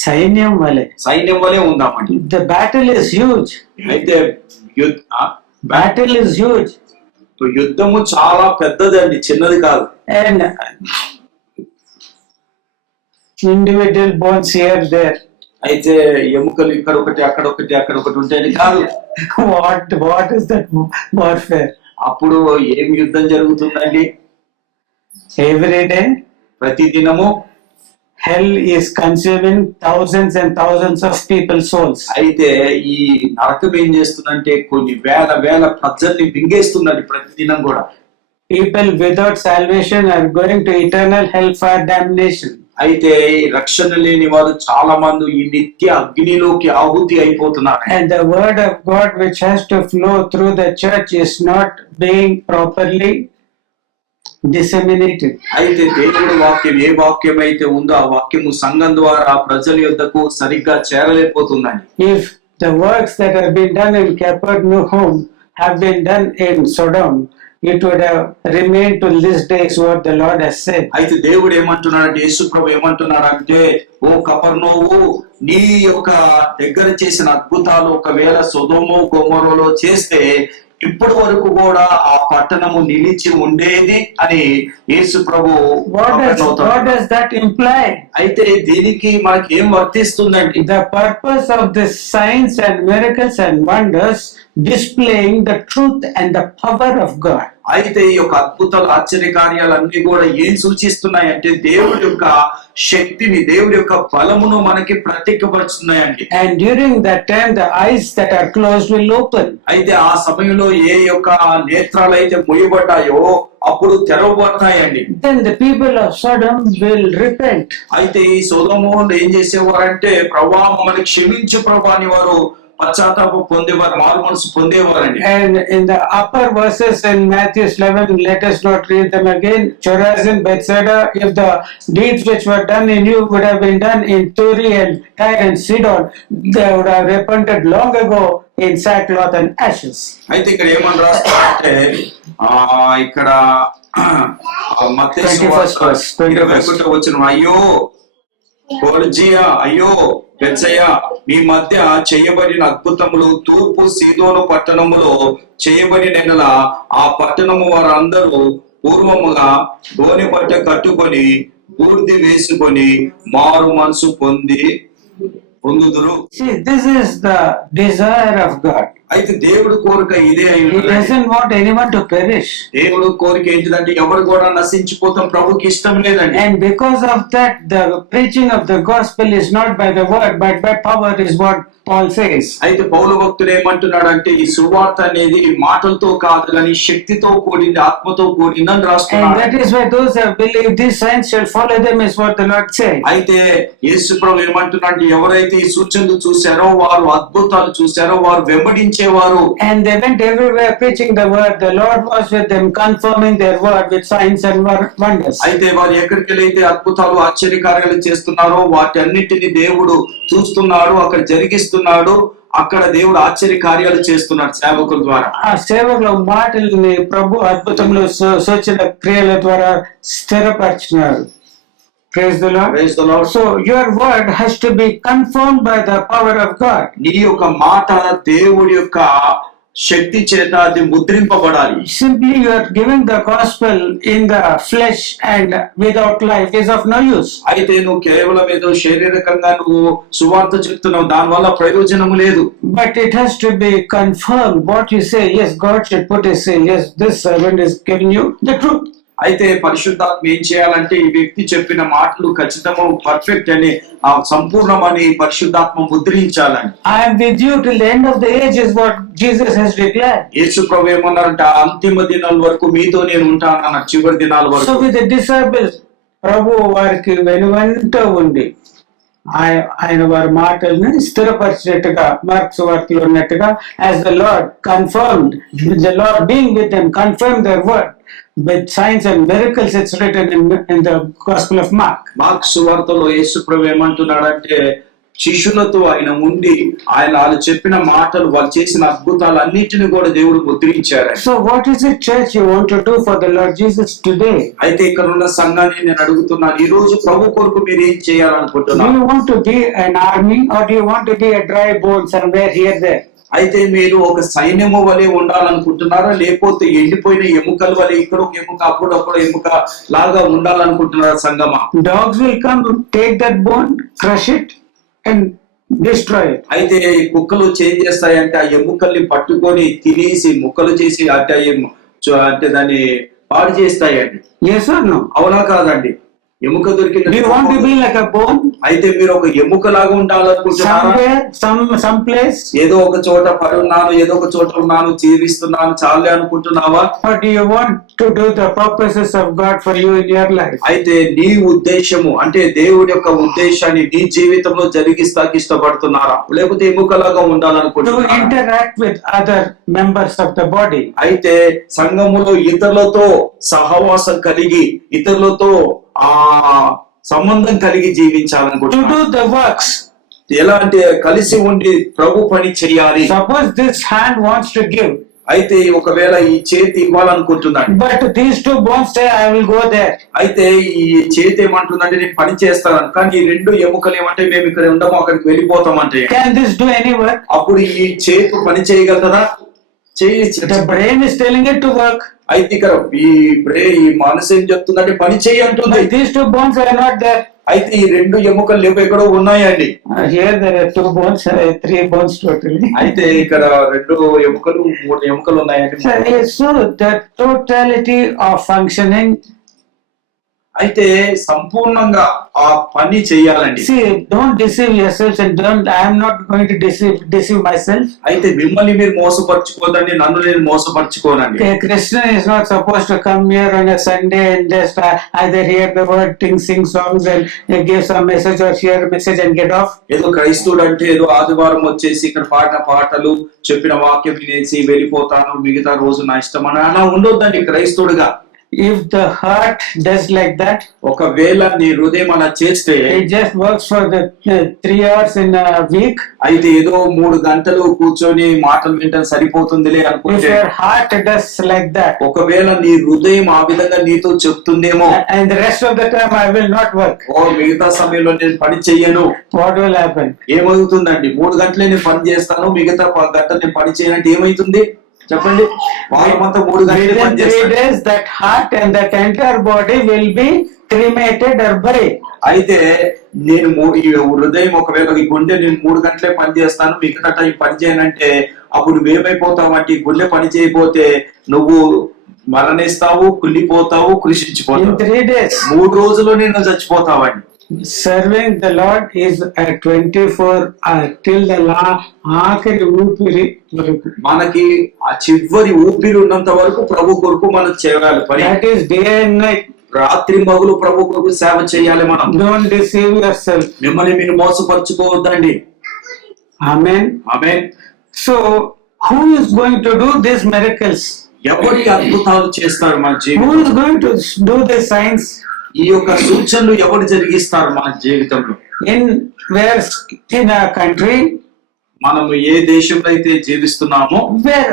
సైన్యం వలె ఉందామండి. The battle is huge. అయితే Battle is huge. యుద్ధము చాలా పెద్దదండి, చిన్నది కాదు. And individual bones here, there. అయితే ఎముకలు ఇక్కడ ఒకటి అక్కడ ఒకటి అక్కడ ఒకటి ఉంటాయి కాదు. What is that warfare? అప్పుడు ఏం యుద్ధం జరుగుతుందండి? Every day ప్రతి దినము hell is consuming thousands and thousands of people's souls. అయితే ఈ నరకం ఏం చేస్తుందంటే కొన్ని వేల ప్రజల్ని మింగేస్తుందండి ప్రతి దినం కూడా. People without salvation are going to eternal hellfire damnation. అయితే రక్షణ లేని వారు చాలా మంది ఈ నిత్య అగ్నిలోకి ఆహుతి అయిపోతున్నారు. And the word of God which has to flow through the church is not being properly disseminated. అయితే దేవుడి వాక్యం ఏ వాక్యం అయితే ఉందో ఆ వాక్యము సంఘం ద్వారా ప్రజల యొద్దకు సరిగ్గా చేరలేకపోతుందండి. If the works that have been done in Capernaum have been done in Sodom, it would have remained to this day, is what the Lord has said. అయితే దేవుడు ఏమంటున్నాడంటే, యేసుప్రభు ఏమంటున్నాడంటే, ఓ కపర్నోవు, నీ యొక్క దగ్గర చేసిన అద్భుతాలు ఒకవేళ సొదొమ గొమొరలో చేస్తే ఇప్పటి వరకు కూడా ఆ పట్టణము నిలిచి ఉండేది అని యేసు ప్రభు. What does that imply? అయితే దీనికి మనకి ఏం వర్తిస్తుందండి? The purpose of the signs and miracles and wonders displaying the truth and the power of God. అయితే ఈ యొక్క అద్భుతాలు ఆశ్చర్య కార్యాలన్నీ కూడా ఏం సూచిస్తున్నాయి అంటే దేవుడి యొక్క శక్తిని, దేవుడి యొక్క బలమును మనకి ప్రత్యేకపరుస్తున్నాయండి. And during that time the eyes that are closed will open. అయితే ఆ సమయంలో ఏ యొక్క నేత్రాలు అయితే మూయబడ్డాయో అప్పుడు తెరవబడతాయండి. Then the people of Sodom will repent. అయితే ఈ సొదొమోను ఏం చేసేవారంటే, ప్రభువా మమ్మల్ని క్షమించు ప్రభువా అని వారు పశ్చాత్తాపం పొందేవారు, మారు మనసు పొందేవారండి. And in the upper verses in Matthew 11, let us not read them again. Chorazin, Bethsaida, if the deeds which were done in you would have been done in Tyre and Tyre and Sidon, they would have repented long ago in sackcloth and ashes. అయితే ఇక్కడ ఏమని రాస్తారంటే, ఇక్కడ మత్తయి 21వ వచనం, అయ్యో కొర్జియా, అయ్యో బెత్సయా, మీ మధ్య చేయబడిన అద్భుతములు తూర్పు సీదోను పట్టణములో చేయబడిన ఆ పట్టణము వారందరూ పూర్వముగా గోనె పట్ట కట్టుకొని బూర్ది వేసుకొని మారు మనసు పొందుదురు. See, this is the desire of God. అయితే దేవుడు కోరిక ఇదే He అయి doesn't want anyone to perish. దేవుడు కోరిక ఏంటిదంటే ఎవరు కూడా నశించిపోతాం ప్రభుకి ఇష్టం లేదండి. And because of that, the preaching of the gospel is not by the word but by power, is what Paul says. అయితే పౌలు భక్తుడు ఏమంటున్నాడు అంటే, ఈ సువార్త అనేది మాటలతో కాదు కానీ శక్తితో కూడింది, ఆత్మతో కూడింది అని And రాస్తున్నాడు. that is why those who believe these signs shall follow them, is what the Lord said. అయితే యేసు ప్రభు ఏమంటున్నాడు, ఎవరైతే ఈ సూచనలు చూశారో, వారు అద్భుతాలు చూశారో, వారు వెంబడించేవారు. And they went everywhere preaching the word. The Lord was with them, confirming their word with signs and wonders. అయితే వారు ఎక్కడికి వెళ్ళైతే అద్భుతాలు ఆశ్చర్యకార్యాలు చేస్తున్నారో వాటి అన్నిటిని దేవుడు చూస్తున్నాడు, అక్కడ జరిగిస్తున్నాడు, అక్కడ దేవుడు ఆశ్చర్య కార్యాలు చేస్తున్నాడు సేవకుల ద్వారా. ఆ సేవకుల మాటల్ని ప్రభు అద్భుతములు సూచన క్రియల ద్వారా స్థిరపరిచినాడు. Praise the Lord. Praise the Lord. So your word has to be confirmed by the power of God. నీ యొక్క మాట దేవుడి యొక్క శక్తి చేత అది ముద్రింపబడాలి. Simply you are giving the gospel in the flesh and without life is of no use. అయితే నువ్వు కేవలం ఏదో శారీరకంగా నువ్వు సువార్త చెప్తున్నావు, దాని వల్ల ప్రయోజనము లేదు. But it has to be confirmed. What you say, yes, God should put a say, yes, this servant is giving you the truth. అయితే పరిశుద్ధాత్మ ఏం చేయాలంటే ఈ వ్యక్తి చెప్పిన మాటలు ఖచ్చితము పర్ఫెక్ట్ అని ఆ సంపూర్ణమని పరిశుద్ధాత్మ ముద్రించాలని. I am with you till the end of the age is what Jesus has declared. యేసు ప్రభు ఏమన్నారంటే అంతిమ దినాల వరకు మీతో నేను ఉంటాను అన్న, చివరి దినాల So వరకు. with the disciples, ప్రభు వారికి వెనువెంట ఉండి ఆయన వారి మాటల్ని స్థిరపరిచినట్టుగా మార్క్స్ వార్తలో ఉన్నట్టుగా, as the Lord confirmed, the Lord being with them confirmed their word with signs and miracles. It's written in the Gospel of Mark. Mark సువార్తలో యేసు ప్రభు ఏమంటున్నాడంటే శిష్యులతో ఆయన ఉండి వాళ్ళు చెప్పిన మాటలు, వాళ్ళు చేసిన అద్భుతాలు అన్నిటిని కూడా దేవుడు ముద్రించారు. So what is it, church, you want to do for the Lord Jesus today? అయితే ఇక్కడ ఉన్న సంఘాన్ని నేను అడుగుతున్నాను, ఈ రోజు ప్రభు కొరకు మీరు ఏం Do చేయాలనుకుంటున్నారు? you want to be an army or do you want to be a dry bone somewhere here there? అయితే మీరు ఒక సైన్యము వలె ఉండాలనుకుంటున్నారా, లేకపోతే ఎండిపోయిన ఎముకల వలె ఇక్కడ ఒక ఎముక అప్పుడు ఎముక లాగా ఉండాలనుకుంటున్నారా సంగమా? Dogs will come, take that bone, crush it and destroy it. అయితే కుక్కలు చేంజ్ చేస్తాయంటే ఆ ఎముకల్ని పట్టుకొని తినేసి ముక్కలు చేసి అంటే దాన్ని పాడు చేస్తాయండి. Yes or no? అవునా కాదండి? ఎముక Do you want to దొరికింది. be like a bone అయితే మీరు ఒక ఎముక లాగా ఉండాలనుకుంటున్నారా? somewhere, some place? ఏదో ఒక చోట పడి ఉన్నాను, ఏదో ఒక చోట ఉన్నాను, జీవిస్తున్నాను చాలే అనుకుంటున్నావా? Or do you want to do the purposes of God for you in your life? అయితే నీ ఉద్దేశము అంటే దేవుడి యొక్క ఉద్దేశాన్ని నీ జీవితంలో జరిగిస్తాకి ఇష్టపడుతున్నారా, లేకపోతే ఎముకలాగా To ఉండాలనుకుంటున్నారా? interact with other members of the body. అయితే సంఘములో ఇతరులతో సహవాసం కలిగి, ఇతరులతో సంబంధం కలిగి To జీవించాలనుకుంటున్నారా? do the works. ఎలా అంటే కలిసి ఉండి ప్రభు పని చేయాలి. Suppose this hand wants to give, అయితే ఒకవేళ ఈ చేతి ఇవ్వాలనుకుంటున్నాడు, but these two bones say, I will go there. అయితే ఈ చేతి ఏమంటుందంటే నేను పని చేస్తాను, కానీ ఈ రెండు ఎముకలు ఏమంటే మేము ఇక్కడ ఉండము, అక్కడికి వెళ్ళిపోతామంటే Can this do any work? అప్పుడు ఈ చేతి పని చేయగలదా? చేయొచ్చు. The brain is telling it to work. అయితే ఇక్కడ ఈ మనసు ఏం చెప్తుందంటే పని చేయి అంటుంది. But these two bones are not there. అయితే ఈ రెండు ఎముకలు లేవు, ఎక్కడో ఉన్నాయండి. Here there are two bones, 3 bones totally. అయితే ఇక్కడ 2 ఎముకలు 3 ఎముకలు ఉన్నాయండి. So the totality of functioning. అయితే సంపూర్ణంగా ఆ పని చేయాలండి. See, don't deceive yourselves and I am not going to deceive myself. అయితే మిమ్మల్ని మీరు మోసపరచుకోదండి, నన్ను నేను మోసపరచుకోనండి. A Christian is not supposed to come here on a Sunday and just either hear the word, sing songs and give some message or share a message and get off. ఏదో క్రైస్తవుడు అంటే ఏదో ఆదివారం వచ్చేసి ఇక్కడ పాడిన పాటలు చెప్పిన వాక్యం వినేసి వెళ్ళిపోతాను, మిగతా రోజు నా ఇష్టం అని అలా ఉండొద్దండి క్రైస్తవుడుగా. If the heart does like that, ఒకవేళ నీ హృదయం అలా చేస్తే it just works for the 3 hours in a week. అయితే ఏదో 3 గంటలు కూర్చొని మాటలు వింటాం సరిపోతుందిలే If అనుకుంటే, your heart does like that, ఒకవేళ నీ హృదయం ఆ విధంగా నీతో చెప్తుందేమో, and the rest of the time I will not work, మిగతా సమయంలో నేను పని చెయ్యను, what will happen? ఏమవుతుందండి? 3 గంటలే నేను పని చేస్తాను, మిగతా గంటలు నేను పని చేయనంటే ఏమైతుంది చెప్పండి? వారమంతా 3 గంటలు Within పని 3 చేస్తాను. days, that heart and that entire body will be cremated or buried. అయితే నేను ఈ హృదయం ఒకవేళ ఈ గుండె నేను 3 గంటలే పని చేస్తాను, మిగతా టైం పని చేయనంటే అప్పుడు నువ్వేమైపోతావు అంటే, ఈ గుండె పని చేయకపోతే నువ్వు మరణిస్తావు, కుళ్ళిపోతావు, In కృషించిపోతావు. 3 days. 3 రోజుల్లోనే నువ్వు చచ్చిపోతావండి. Serving the Lord is a 24 till the ఆఖరి ఊపిరి వరకు. మనకి ఆ చివరి ఊపిరి ఉన్నంత వరకు ప్రభు కొరకు మనం చేయాలి పని. That is day and night. రాత్రి మగులు ప్రభు కొరకు సేవ చేయాలి మనం. Don't deceive yourself. మిమ్మల్ని మీరు మోసపరచుకోవద్దండి. Amen. Amen. So who is going to do these miracles? ఎవరి అద్భుతాలు చేస్తారు మన Who జీవితంలో? is going to do the signs? ఈ యొక్క సూచనలు ఎవరు జరిగిస్తారు మన జీవితంలో? In a country మనము ఏ దేశంలో అయితే జీవిస్తున్నామో where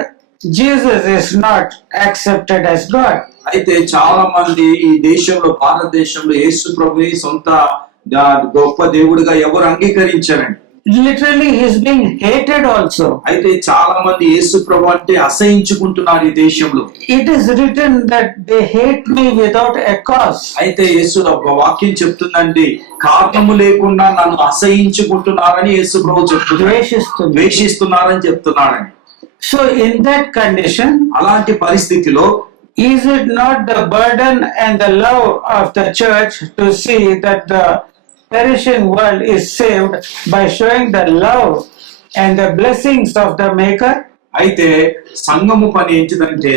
Jesus is not accepted as God. అయితే చాలా మంది ఈ దేశంలో, భారతదేశంలో యేసు ప్రభుని సొంత గొప్ప దేవుడిగా ఎవరు అంగీకరించారండి. literally he is being hated also. అయితే చాలా మంది యేసు ప్రభు అంటే అసహించుకుంటున్నారు ఈ దేశంలో. It is written that they hate me without a cause. అయితే యేసు ఒక వాక్యం చెప్తుందండి, కారణము లేకుండా నన్ను అసహించుకుంటున్నారని యేసు ప్రభు చెప్తున్నారు, ద్వేషిస్తున్నారని చెప్తున్నాడని. So in that condition, అలాంటి పరిస్థితిలో is it not the burden and the love of the church to see that the perishing world is saved by showing the love and the blessings of the Maker? అయితే సంఘము పని ఏంటిదంటే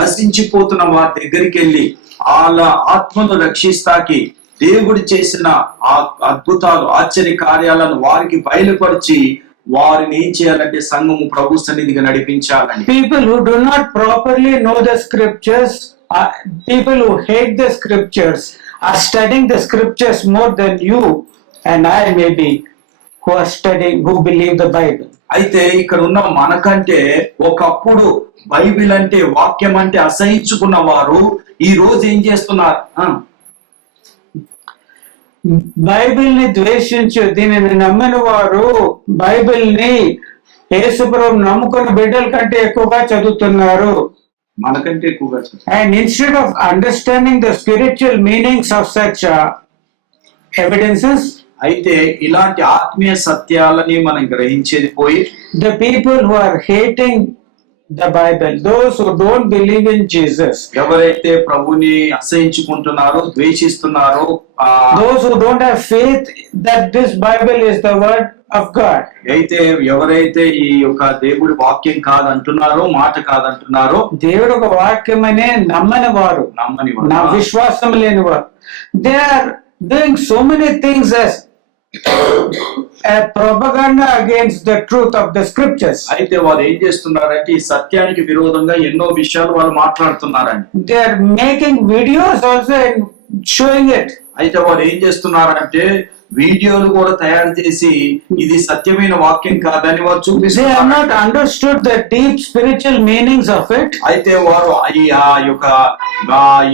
నశించిపోతున్న వారి దగ్గరికి వెళ్ళి వాళ్ళ ఆత్మను రక్షిస్తాకి దేవుడు చేసిన ఆ అద్భుతాలు ఆశ్చర్య కార్యాలను వారికి బయలుపరిచి వారిని ఏం చేయాలంటే సంఘము ప్రభు సన్నిధిగా నడిపించాలని. People who do not properly know the scriptures, people who hate the scriptures are studying the scriptures more than you and I maybe who are studying, who believe the Bible. అయితే ఇక్కడ ఉన్న మనకంటే ఒకప్పుడు బైబిల్ అంటే వాక్యం అంటే అసహించుకున్న వారు ఈ రోజు ఏం చేస్తున్నారు? బైబిల్ ని ద్వేషించు దీనిని నమ్మిన వారు బైబిల్ ని యేసుప్రభువుని నమ్ముకున్న బిడ్డల కంటే ఎక్కువగా చదువుతున్నారు, మనకంటే ఎక్కువగా. And instead of understanding the spiritual meanings of such evidences, అయితే ఇలాంటి ఆత్మీయ సత్యాలని మనం గ్రహించేది పోయి the people who are hating the Bible, those who don't believe in Jesus, ఎవరైతే ప్రభుని అసహించుకుంటున్నారో ద్వేషిస్తున్నారో, those who don't have faith that this Bible is the word of God, అయితే ఎవరైతే ఈ యొక్క దేవుడి వాక్యం కాదంటున్నారో, మాట కాదంటున్నారో, దేవుడు ఒక వాక్యమనే నమ్మని వారు, నా విశ్వాసం లేని వారు, they are doing so many things as a propaganda against the truth of the scriptures. అయితే వారు ఏం చేస్తున్నారంటే ఈ సత్యానికి విరోధంగా ఎన్నో విషయాలు వాళ్ళు మాట్లాడుతున్నారండి. They are making videos also and showing it. అయితే వారు ఏం చేస్తున్నారంటే వీడియోలు కూడా తయారు చేసి ఇది సత్యమైన వాక్యం కాదని వారు చూపిస్తారు. They have not understood the deep spiritual meanings of it. అయితే వారు ఈ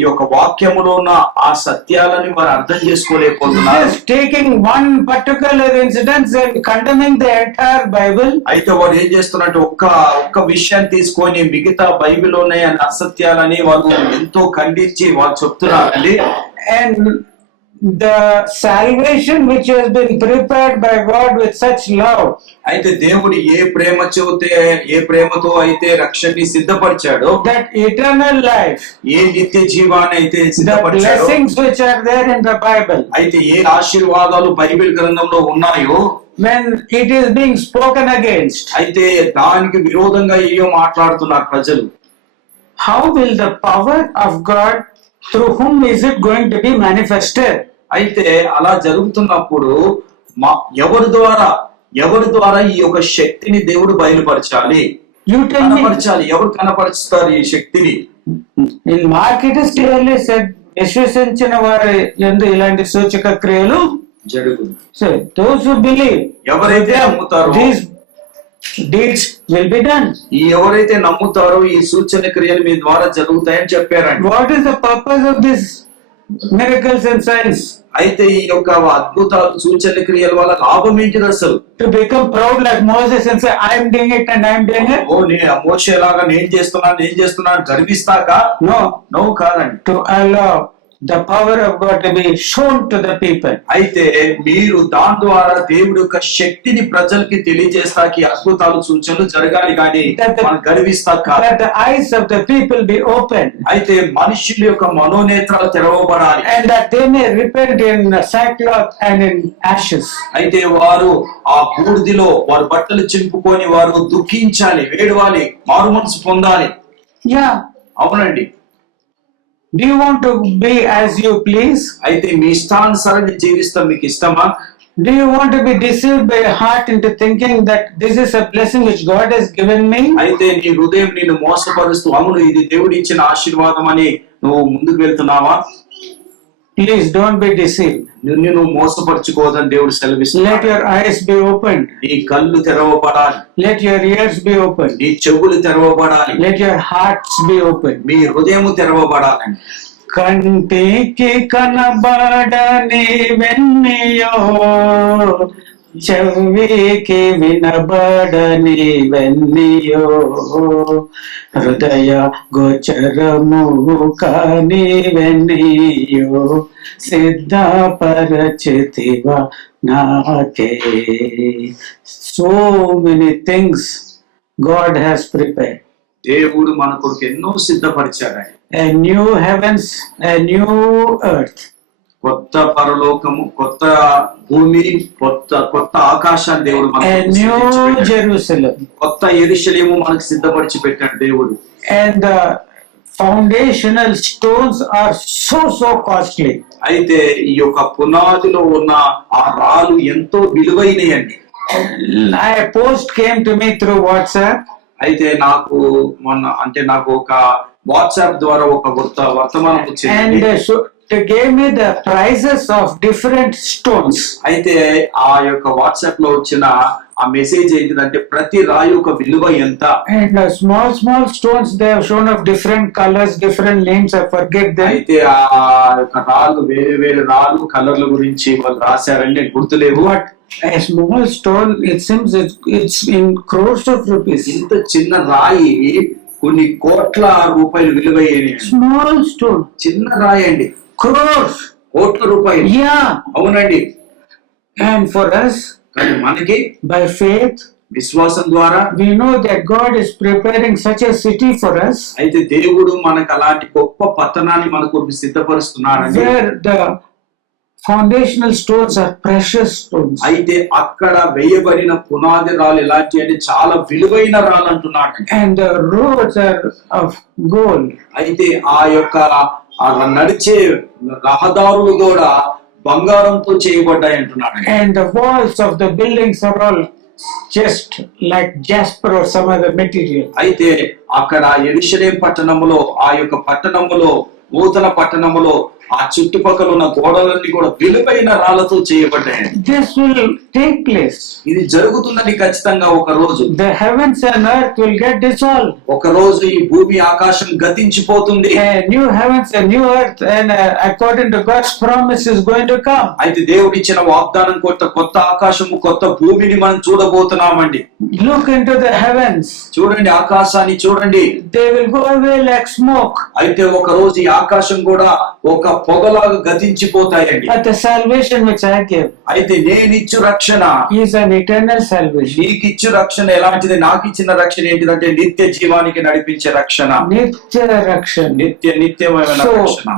యొక్క వాక్యములో ఉన్న ఆ సత్యాలని వారు అర్థం చేసుకోలేకపోతున్నారు. Just taking one particular incident and condemning the entire Bible. అయితే వారు ఏం చేస్తున్నారంటే ఒక్క విషయాన్ని తీసుకొని మిగతా బైబిల్ ఉన్నాయి అనే అసత్యాలని వాళ్ళు ఎంతో ఖండించి వాళ్ళు చెప్తున్నారండి. And the salvation which has been prepared by God with such love, అయితే దేవుడు ఏ ప్రేమతో అయితే రక్షణని సిద్ధపరిచాడో, that eternal life, ఏ నిత్య జీవాన్ని అయితే the సిద్ధపరిచాడో, blessings which are there in the Bible, అయితే ఏ ఆశీర్వాదాలు బైబిల్ గ్రంథంలో ఉన్నాయో, when it is being spoken against, అయితే దానికి విరోధంగా ఏయో మాట్లాడుతున్నారు ప్రజలు. how will the power of God, through whom is it going to be manifested? అయితే అలా జరుగుతున్నప్పుడు ఎవరి ద్వారా ఈ యొక్క శక్తిని దేవుడు బయలుపరచాలి, కనపరచాలి? ఎవరు కనపరుస్తారు ఈ శక్తిని? In Mark it is clearly said, విశ్వసించిన వారి యందు ఇలాంటి సూచక క్రియలు జరుగును. So those who believe, ఎవరైతే నమ్ముతారో these deeds will be done. ఎవరైతే నమ్ముతారో ఈ సూచన క్రియలు మీ ద్వారా జరుగుతాయని చెప్పారండి. What is the purpose of this miracles and signs? అయితే ఈ యొక్క అద్భుతాలు సూచన క్రియల వల్ల లాభం ఏంటిది అసలు? To become proud like Moses and say, I am doing it and I am doing it? మోషే లాగా నేను చేస్తున్నాను గర్విస్తాక? నో కాదండి. To allow the power of God to be shown to the people. అయితే మీరు దాని ద్వారా దేవుడి యొక్క శక్తిని ప్రజలకి తెలియజేస్తాకి అద్భుతాలు సూచనలు జరగాలి కానీ మనం గర్విస్తాక. That the eyes of the people be open. అయితే మనుషుల యొక్క మనోనేత్రాలు తెరవబడాలి. And that they may repent in sackcloth and in ashes. అయితే వారు ఆ బూడిదిలో వారు బట్టలు చింపుకొని వారు దుఃఖించాలి, వేడవాలి, మారు మనసు పొందాలి. Yeah. అవునండి. Do you want to be as you please? అయితే మీ ఇష్టానుసారంగా జీవిస్తాం మీకు ఇష్టమా? Do you want to be deceived by your heart into thinking that this is a blessing which God has given me? అయితే నీ హృదయం నిన్ను మోసపరుస్తూ అవును ఇది దేవుడు ఇచ్చిన ఆశీర్వాదం అని నువ్వు ముందుకు వెళ్తున్నావా? Please don't be deceived. నిన్ను మోసపరచుకోవద్దని దేవుడు సెలవిస్తున్నాడు. Let your eyes be opened. నీ కళ్ళు తెరవబడాలి. Let your ears be opened. నీ చెవులు తెరవబడాలి. Let your hearts be opened. మీ హృదయము తెరవబడాలి. కంటికి కనబడని వెన్నయో చెవికి వినబడని వెన్నీయో, హృదయ గోచరము కాని వెన్నీయో, సిద్ధపరచితివా నాకే. So many things God has prepared. దేవుడు మన కొరకు ఎన్నో సిద్ధపరిచాడు ఆయన. A new heavens, a new earth. కొత్త పరలోకము, కొత్త భూమి, కొత్త ఆకాశాన్ని దేవుడు A మనకు new సిద్ధపరిచి పెట్టాడు. Jerusalem. కొత్త యెరూషలేము మనకు సిద్ధపరిచి పెట్టాడు దేవుడు. And the foundational stones are so costly. అయితే ఈ యొక్క పునాదిలో ఉన్న ఆ రాళ్ళు ఎంతో విలువైనయండి. A post came to me through WhatsApp. అయితే నాకు నాకు ఒక వాట్సాప్ ద్వారా ఒక వర్తమానం వచ్చింది. And they gave me the prices of different stones. అయితే ఆ యొక్క వాట్సాప్ లో వచ్చిన ఆ మెసేజ్ ఏంటిదంటే ప్రతి రాయి ఒక విలువ ఎంత. And small stones they have shown of different colors, different names. I forget them. అయితే ఆ యొక్క రాళ్ళు వేరే రాళ్ళు కలర్ల గురించి వాళ్ళు రాశారని గుర్తులేవు. But a small stone, it seems it's in crores of rupees. ఇంత చిన్న రాయి కొన్ని కోట్ల రూపాయలు విలువైన Small stone, చిన్న రాయి అండి, crores. కోట్ల రూపాయలు. Yeah. అవునండి. And for us, కానీ మనకి by faith, విశ్వాసం ద్వారా we know that God is preparing such a city for us, అయితే దేవుడు మనకు అలాంటి గొప్ప పట్టణాన్ని మన కొరకు సిద్ధపరుస్తున్నాడండి. where the foundational stones are precious stones. అయితే అక్కడ వేయబడిన పునాది రాళ్ళు ఎలాంటి అంటే చాలా విలువైన రాళ్ళు అంటున్నాడు. And the roads are of gold. అయితే ఆ యొక్క నడిచే రహదారులు కూడా బంగారంతో చేయబడ్డాయి అంటున్నాడు. And the walls of the buildings are all just like jasper or some other material. అయితే అక్కడ యెరూషలేము పట్టణములో ఆ యొక్క పట్టణములో నూతన పట్టణములో ఆ చుట్టుపక్కల ఉన్న గోడలన్నీ కూడా విలువైన రాళ్లతో చేయబడ్డాయి. This will take place. ఇది జరుగుతుందని ఖచ్చితంగా ఒక రోజు. The heavens and earth will get dissolved. ఒక రోజు ఈ భూమి ఆకాశం గతించిపోతుంది. A new heavens, a new earth, and according to God's promise is going to come. అయితే దేవుడు ఇచ్చిన వాగ్దానం కొత్త ఆకాశము కొత్త భూమిని మనం చూడబోతున్నామండి. Look into the heavens. చూడండి, ఆకాశాన్ని చూడండి. They will go away like smoke. అయితే ఒక రోజు ఈ ఆకాశం కూడా ఒక పొగలాగా గతించిపోతాయండి. But the salvation which I give అయితే నేనిచ్చు రక్షణ is an eternal salvation. నీకిచ్చు రక్షణ ఎలాంటిది? నాకు ఇచ్చిన రక్షణ ఏంటిదంటే నిత్య జీవానికి నడిపించే రక్షణ, Nitya Rakshan. నిత్యమైన So రక్షణ.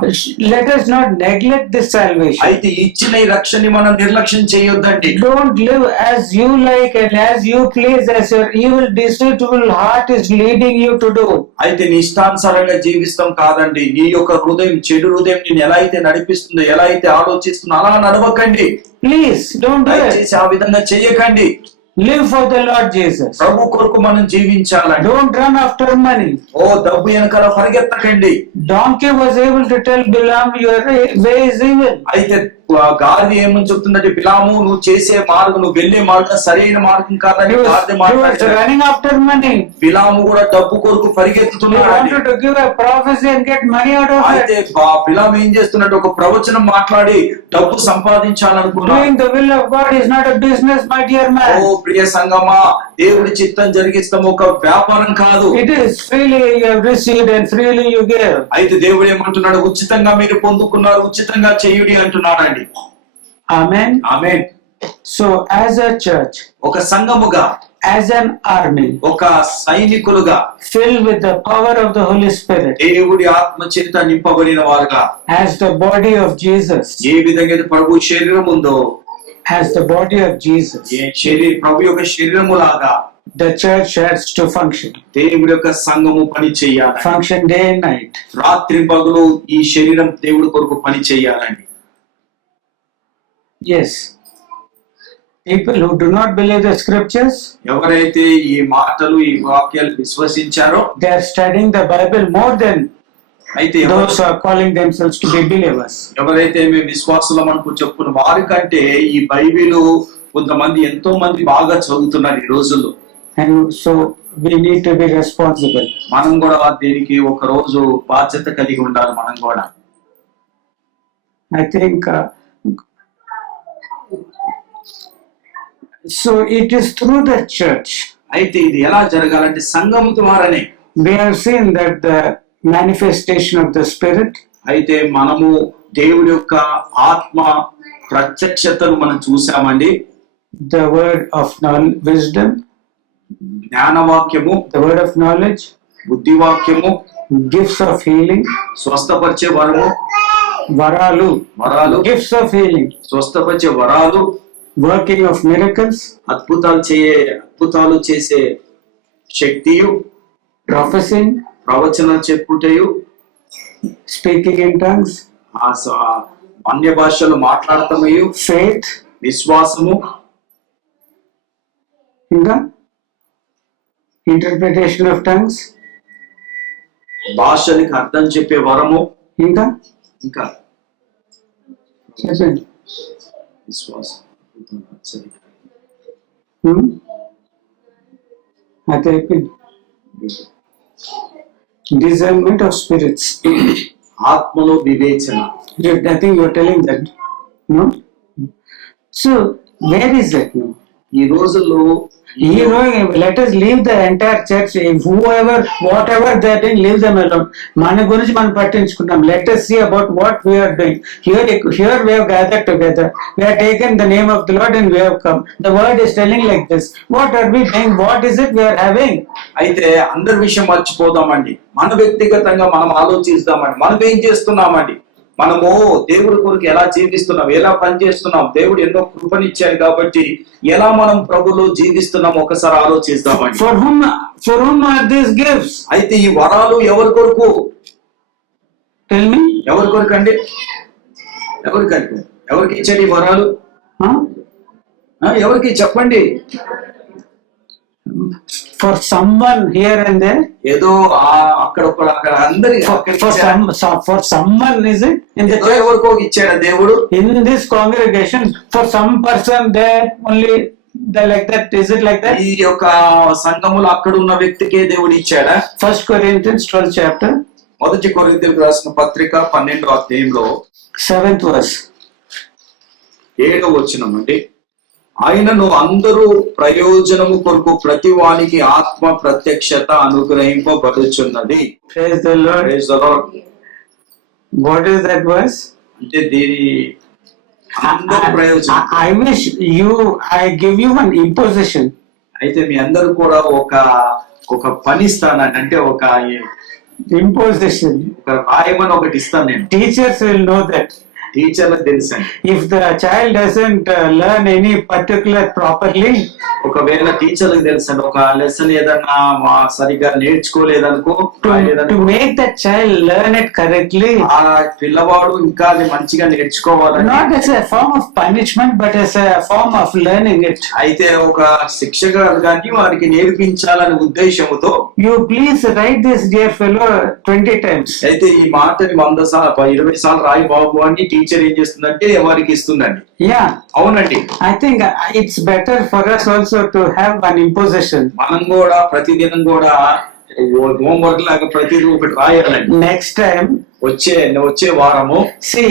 let us not neglect this salvation. అయితే ఇచ్చిన ఈ రక్షణని మనం నిర్లక్ష్యం చేయొద్దండి. Don't live as you like and as you please, as your evil deceitful heart is leading you to do. అయితే నీ ఇష్టానుసారంగా జీవిస్తాం కాదండి. నీ యొక్క హృదయం, చెడు హృదయం నేను ఎలా అయితే నడిపిస్తుందో, ఎలా అయితే ఆలోచిస్తుందో అలా నడవకండి. Please don't do it. దయచేసి ఆ విధంగా చెయ్యకండి. Live for the Lord Jesus. ప్రభు కొరకు మనం జీవించాలండి. Don't run after money. ఓ డబ్బు వెనకాల పరిగెత్తకండి. Donkey was able to tell Bilam, your way is evil. అయితే గాడిద ఏమని చెప్తుందంటే, బిలాము నువ్వు చేసే మార్గం, నువ్వు వెళ్ళే మార్గం సరైన మార్గం కాదని He గాడిద was మాట్లాడాడు. running after money. బిలాము కూడా డబ్బు కొరకు He పరిగెత్తుతున్నాడు. wanted to give a prophecy and get money out of it. అయితే బిలాము ఏం చేస్తున్నాడు? ఒక ప్రవచనం మాట్లాడి డబ్బు సంపాదించాలనుకున్నాడు. Doing the will of God is not a business, my dear oh man. ప్రియ సంగమా, దేవుడి చిత్తం జరిగిస్తాం ఒక వ్యాపారం కాదు. It is freely you have received and freely you give. అయితే దేవుడు ఏమంటున్నాడు? ఉచితంగా మీరు పొందుకున్నారు, ఉచితంగా చేయుడి అంటున్నాడు. Amen. Amen. So as a church, ఒక సంఘముగా, as an army, ఒక సైనికులుగా, filled with the power of the Holy Spirit, దేవుడి ఆత్మ చేత నింపబడిన వారుగా, as the body of Jesus, ఏ విధంగా అయితే ప్రభు శరీరం ఉందో, as the body of Jesus, ప్రభు యొక్క శరీరము లాగా the church has to function. దేవుడి యొక్క సంఘము పని చేయాలి. Function day and night. రాత్రి పగలు ఈ శరీరం దేవుడి కొరకు పని చేయాలండి. Yes. People who do not believe the scriptures, ఎవరైతే ఈ మాటలు, ఈ వాక్యాలు విశ్వసించారో, they are studying the Bible more than అయితే those who are calling themselves to be believers. ఎవరైతే మేము విశ్వాసులం అనుకు చెప్పుకున్న వారి కంటే ఈ బైబిల్ కొంతమంది ఎంతో మంది బాగా చదువుతున్నారు ఈ రోజుల్లో. And so we need to be responsible. మనం కూడా దీనికి ఒక రోజు బాధ్యత కలిగి ఉండాలి. మనం కూడా I think So it is through the church. అయితే ఇది ఎలా జరగాలంటే సంఘం ద్వారానే. We have seen that the manifestation of the Spirit, అయితే మనము దేవుడి యొక్క ఆత్మ ప్రత్యక్షతను మనం చూసామండి. the word of wisdom, జ్ఞానవాక్యము, the word of knowledge, బుద్ధివాక్యము, gifts of healing, స్వస్థపరిచే వరము, varalu, gifts of healing, స్వస్థపరిచే వరాలు, working of miracles, అద్భుతాలు చేసే శక్తియు, prophesying, ప్రవచనం చెప్పుటయు, speaking in tongues, అన్య భాషలు మాట్లాడటమయు, faith, విశ్వాసము, ఇంకా interpretation of tongues, భాషలకు అర్థం చెప్పే వరము, ఇంకా ఇంకా చెప్పండి. విశ్వాసం, అదే అయిపోయింది. Discernment of spirits. ఆత్మలో వివేచన. I think you are telling that, no? So where is that now? ఈ రోజుల్లో let us leave the entire church. Whoever, whatever they are doing, leave them alone. మన గురించి మనం పట్టించుకుంటాం. Let us see about what we are doing. Here we have gathered together. We have taken the name of the Lord and we have come. The word is telling like this. What are we doing? What is it we are having? అయితే అందరి విషయం మర్చిపోదామండి. మన వ్యక్తిగతంగా మనం ఆలోచిస్తామండి. మనం ఏం చేస్తున్నామండి? మనము దేవుడి కొరకు ఎలా జీవిస్తున్నాం, ఎలా పనిచేస్తున్నాం, దేవుడు ఎన్నో కృపనిచ్చారు కాబట్టి ఎలా మనం ప్రభులో జీవిస్తున్నాం ఒకసారి ఆలోచిస్తామండి. For whom are these gifts? అయితే ఈ వరాలు ఎవరి కొరకు? Tell me. ఎవరి కొరకు అండి? ఎవరికి ఇచ్చాడు ఈ వరాలు? ఎవరికి చెప్పండి? For someone here and there. ఏదో అక్కడ అందరి for someone, is it? ఎవరికో ఇచ్చాడు దేవుడు. In this congregation, for some person there only, like that. Is it like that? ఈ యొక్క సంఘములో అక్కడ ఉన్న వ్యక్తికే దేవుడు ఇచ్చాడా? 1 Corinthians 12th chapter. మొదటి కొరింథీయులకు రాసిన పత్రిక 12వ అధ్యాయంలో 7th verse. 7వ వచనం అండి. ఆయనను అందరూ ప్రయోజనము కొరకు ప్రతి వానికి ఆత్మ ప్రత్యక్షత అనుగ్రహింపబడుచున్నది. Praise the Lord. Praise the Lord. What is that verse? అంటే దీని అందరూ ప్రయోజనం. I wish I give you one imposition. అయితే మీ అందరూ కూడా ఒక పని ఇస్తానండి. అంటే ఒక imposition. ఒక రాయమని ఒకటి ఇస్తాను నేను. Teachers will know that. టీచర్లకు తెలుసండి. If the child doesn't learn any particular properly, ఒకవేళ టీచర్లకు తెలుసండి ఒక లెసన్ ఏదన్నా సరిగా నేర్చుకోలేదనుకో, to make that child learn it correctly, ఆ పిల్లవాడు ఇంకా అది మంచిగా నేర్చుకోవాలని, not as a form of punishment but as a form of learning it. అయితే ఒక శిక్షగా కానీ వారికి నేర్పించాలనే ఉద్దేశంతో, you please write this dear fellow 20 times. అయితే ఈ మాటని 100 సార్లు 20 సార్లు రాయి బాబు అని టీచర్ ఏం చేస్తుందంటే వారికి ఇస్తుందండి. Yeah, అవునండి. I think it's better for us also to have an imposition. మనం కూడా ప్రతిదినం కూడా హోంవర్క్ లాగా ప్రతిదీ ఒకటి రాయాలండి. Next time, వచ్చే వారము, see,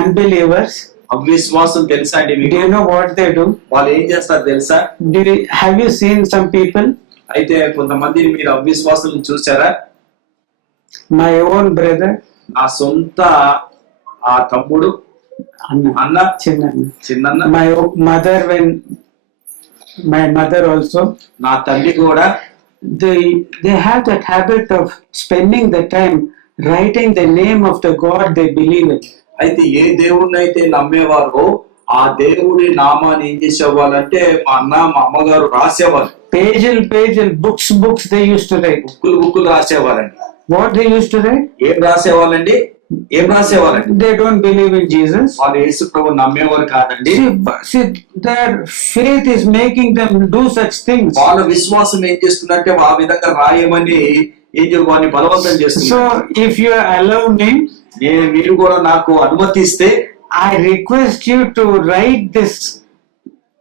unbelievers, అవిశ్వాసం తెలుసా అండి మీకు? do you know what they do? వాళ్ళు ఏం చేస్తారు తెలుసా? Have you seen some people? అయితే కొంతమందిని మీరు అవిశ్వాసం చూసారా? My own brother, నా సొంత తమ్ముడు, అన్న, చిన్న, my mother also, నా తల్లి కూడా, they have that habit of spending the time writing the name of the God they believe in. అయితే ఏ దేవుడిని అయితే నమ్మేవారో ఆ దేవుడి నామాన్ని ఏం చేసేవాళ్ళంటే మా అన్న మా అమ్మగారు రాసేవారు. పేజీలు books they used to write. బుక్కులు రాసేవారండి. What they used to write? ఏం రాసేవాళ్ళండి? They don't believe in Jesus. వాళ్ళు యేసు ప్రభువుని నమ్మేవారు కాదండి. See, their faith is making them do such things. వాళ్ళ విశ్వాసం ఏం చేస్తుందంటే ఆ విధంగా రాయమని వారిని బలవంతం చేస్తుంది. So if you allow me, మీరు కూడా నాకు అనుమతిస్తే, I request you to write this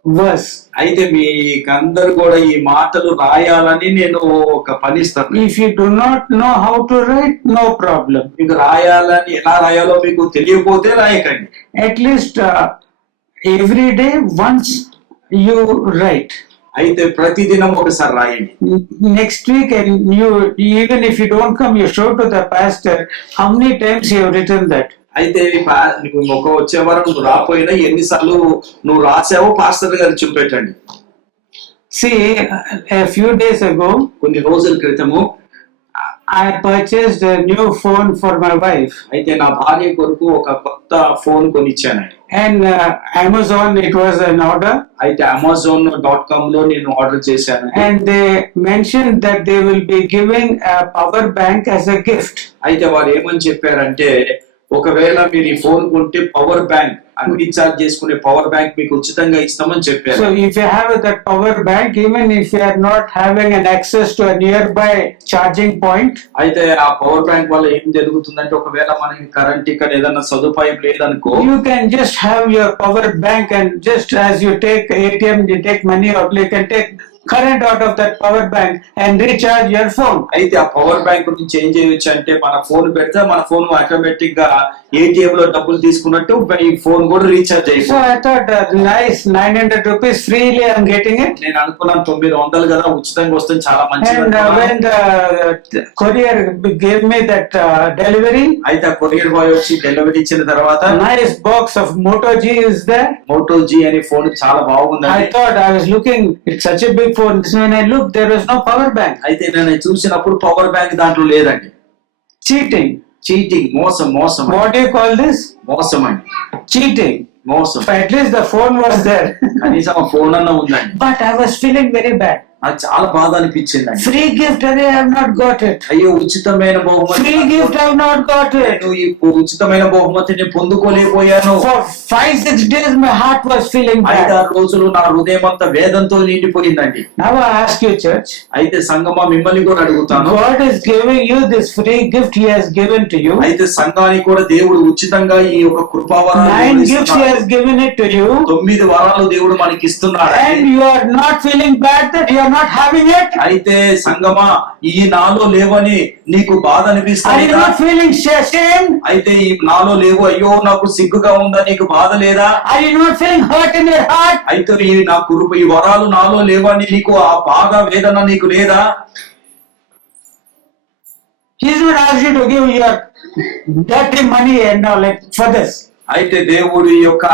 verse. అయితే మీకందరూ కూడా ఈ మాటలు రాయాలని నేను ఒక పని ఇస్తాను. If you do not know how to write, no problem. మీకు రాయాలని ఎలా రాయాలో మీకు తెలియకపోతే రాయకండి. At least every day once you write. అయితే ప్రతిదినం ఒకసారి రాయండి. Next week, and you, even if you don't come, you show to the pastor how many times you have written that. అయితే నువ్వు ఒక వచ్చే వారం నువ్వు రాపోయినా ఎన్నిసార్లు నువ్వు రాసావో పాస్టర్ గారు చూపెట్టండి. See, a few days ago, కొన్ని రోజుల క్రితము I purchased a new phone for my wife. అయితే నా భార్య కొరకు ఒక కొత్త phone కొనిచ్చాను. And Amazon, it was an order. అయితే Amazon.com లో నేను ఆర్డర్ చేశాను. And they mentioned that they will be giving a power bank as a gift. అయితే వారు ఏమని చెప్పారంటే ఒకవేళ మీరు ఈ ఫోన్ కొంటే పవర్ బ్యాంక్ రీఛార్జ్ చేసుకునే పవర్ బ్యాంక్ మీకు ఉచితంగా ఇస్తామని చెప్పారు. So if you have that power bank, even if you are not having an access to a nearby charging point, అయితే ఆ పవర్ బ్యాంక్ వల్ల ఏం జరుగుతుందంటే ఒకవేళ మనకి కరెంట్ ఇక్కడ ఏదైనా సదుపాయం లేదనుకో, you can just have your power bank and just as you take ATM, you take money or you can take current out of that power bank and recharge your phone. అయితే ఆ power bank నుంచి ఏం చేయొచ్చు అంటే మన phone పెడితే మన phone automatic గా ఏటీఎం లో డబ్బులు తీసుకున్నట్టు ఈ ఫోన్ కూడా రీఛార్జ్ అయిపోయింది. So I thought nice, 900 rupees freely I'm getting it. నేను అనుకున్నాను 900 కదా ఉచితంగా వస్తుంది చాలా మంచిది. And when the courier gave me that delivery, అయితే ఆ కొరియర్ బాయ్ వచ్చి డెలివరీ ఇచ్చిన తర్వాత nice box of Moto G is there. Moto G అనే ఫోన్ చాలా బాగుంది. I thought, I was looking, it's such a big phone. When I looked, there was no power bank. అయితే నేను చూసినప్పుడు power bank దాంట్లో లేదండి. Cheating. చీటింగ్, మోసం. What do you call this? మోసం అండి. Cheating. మోసం. So at least the phone was there. కనీసం ఆ ఫోన్ అన్న ఉందండి. But I was feeling very bad. నాకు చాలా బాధ అనిపించిందండి. Free gift, I have not got it. అయ్యో ఉచితమైన బహుమతి, Free gift, I have not got it. నేను ఈ ఉచితమైన బహుమతిని పొందుకోలేకపోయాను. For 5-6 days my heart was feeling bad. 5-6 రోజులు నా హృదయం అంతా వేదంతో నిండిపోయిందండి. Now I ask you, church, అయితే సంగమా మిమ్మల్ని కూడా అడుగుతాను, God is giving you this free gift He has given to you. అయితే సంఘానికి కూడా దేవుడు ఉచితంగా ఈ యొక్క కృపావరాలు 9 gifts He has given it to you. 9 వరాలు దేవుడు మనకి ఇస్తున్నాడు. And you are not feeling bad that you are not having it. అయితే సంగమా ఈ నాలో లేవని నీకు బాధ Are you అనిపిస్తుంది. not feeling shame? అయితే ఈ నాలో లేవు, అయ్యో నాకు సిగ్గుగా ఉందా, నీకు బాధ లేదా? Are you not feeling hurt in your heart? అయితే ఈ వరాలు నాలో లేవని నీకు ఆ బాధ వేదన నీకు లేదా? He's not asked you to give your dirty money and all like for this. అయితే దేవుడు ఈ యొక్క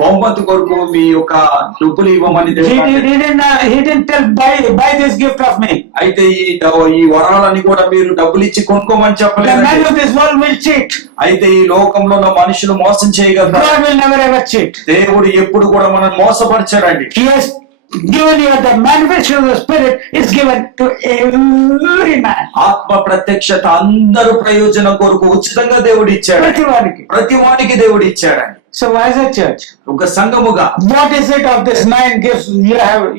బహుమతి కొరకు మీ యొక్క డబ్బులు ఇవ్వమని He didn't tell buy this gift of me. అయితే ఈ వరాలని కూడా మీరు డబ్బులు ఇచ్చి కొనుక్కోమని The చెప్పలేదు. man of this world will cheat. అయితే ఈ లోకంలో ఉన్న మనుషులు మోసం చేయగలరు. God will never ever cheat. దేవుడు ఎప్పుడు కూడా మనం మోసపరచాడండి. He has given you the manifestation of the Spirit is given to every man. ఆత్మ ప్రత్యక్షత అందరూ ప్రయోజనం కొరకు ఉచితంగా దేవుడు ఇచ్చాడు. ప్రతి వానికి దేవుడు ఇచ్చాడండి. So as a church, ఒక సంఘముగా what is it of this 9 gifts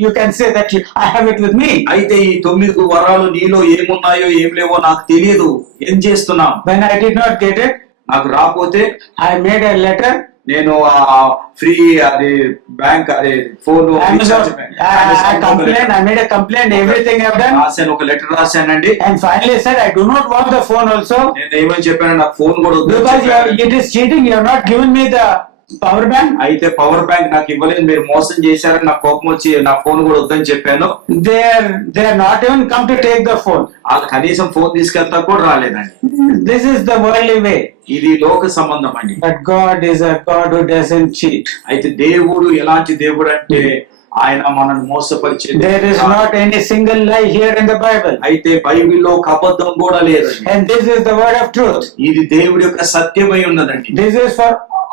you can say that I have it with me? అయితే ఈ 9 వరాలు నీలో ఏమున్నాయో ఏం లేవో నాకు తెలియదు, ఏం చేస్తున్నాం? When I did not get it, నాకు రాకపోతే I made a letter. నేను ఫ్రీ అదే బ్యాంక్ అదే phone I made a complaint, everything I've done. రాశాను, ఒక letter రాశానండి. And finally said, I do not want the phone also. నేను ఏమని చెప్పాను, నాకు ఫోన్ కూడా వద్దు Because it is cheating, you have not given me the power bank. అయితే power bank నాకు ఇవ్వలేదు, మీరు మోసం చేశారని నాకు కోపం వచ్చి నా ఫోన్ కూడా వద్దని చెప్పాను. They are not even come to take the phone. వాళ్ళు కనీసం ఫోన్ తీసుకెళ్తా కూడా రాలేదండి. This is the worldly way. ఇది లోక సంబంధం అండి. But God is a God who doesn't cheat. అయితే దేవుడు ఎలాంటి దేవుడు అంటే ఆయన మనల్ని మోసపరిచే. There is not any single lie here in the Bible. అయితే బైబిల్లో ఒక అబద్ధం కూడా లేదు. And this is the word of truth. ఇది దేవుడి యొక్క సత్యమై ఉన్నదండి. This is for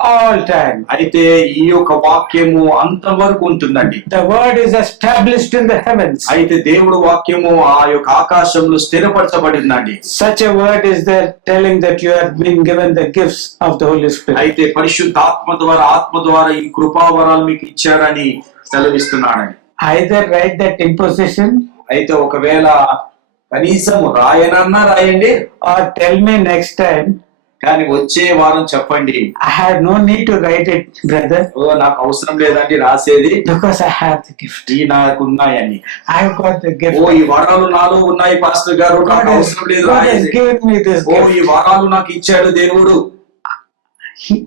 all time. అయితే ఈ యొక్క వాక్యము అంతవరకు ఉంటుందండి. The word is established in the heavens. అయితే దేవుడు వాక్యము ఆ యొక్క ఆకాశంలో స్థిరపరచబడిందండి. Such a word is there telling that you have been given the gifts of the Holy Spirit. అయితే పరిశుద్ధ ఆత్మ ద్వారా ఈ కృపావరాలు మీకు ఇచ్చారని సెలవిస్తున్నాడండి. Either write that imposition, అయితే ఒకవేళ కనీసం రాయనన్నా రాయండి, or tell me next time. కానీ వచ్చే వారం చెప్పండి, I have no need to write it, brother. నాకు అవసరం లేదండి రాసేది, because I have the gift. ఈ నాకు ఉన్నాయని. I have got the gift. ఈ వరాలు నాలో ఉన్నాయి పాస్టర్ గారు, నాకు అవసరం లేదు రాయేది. God has given me this gift. ఈ వరాలు నాకు ఇచ్చాడు దేవుడు.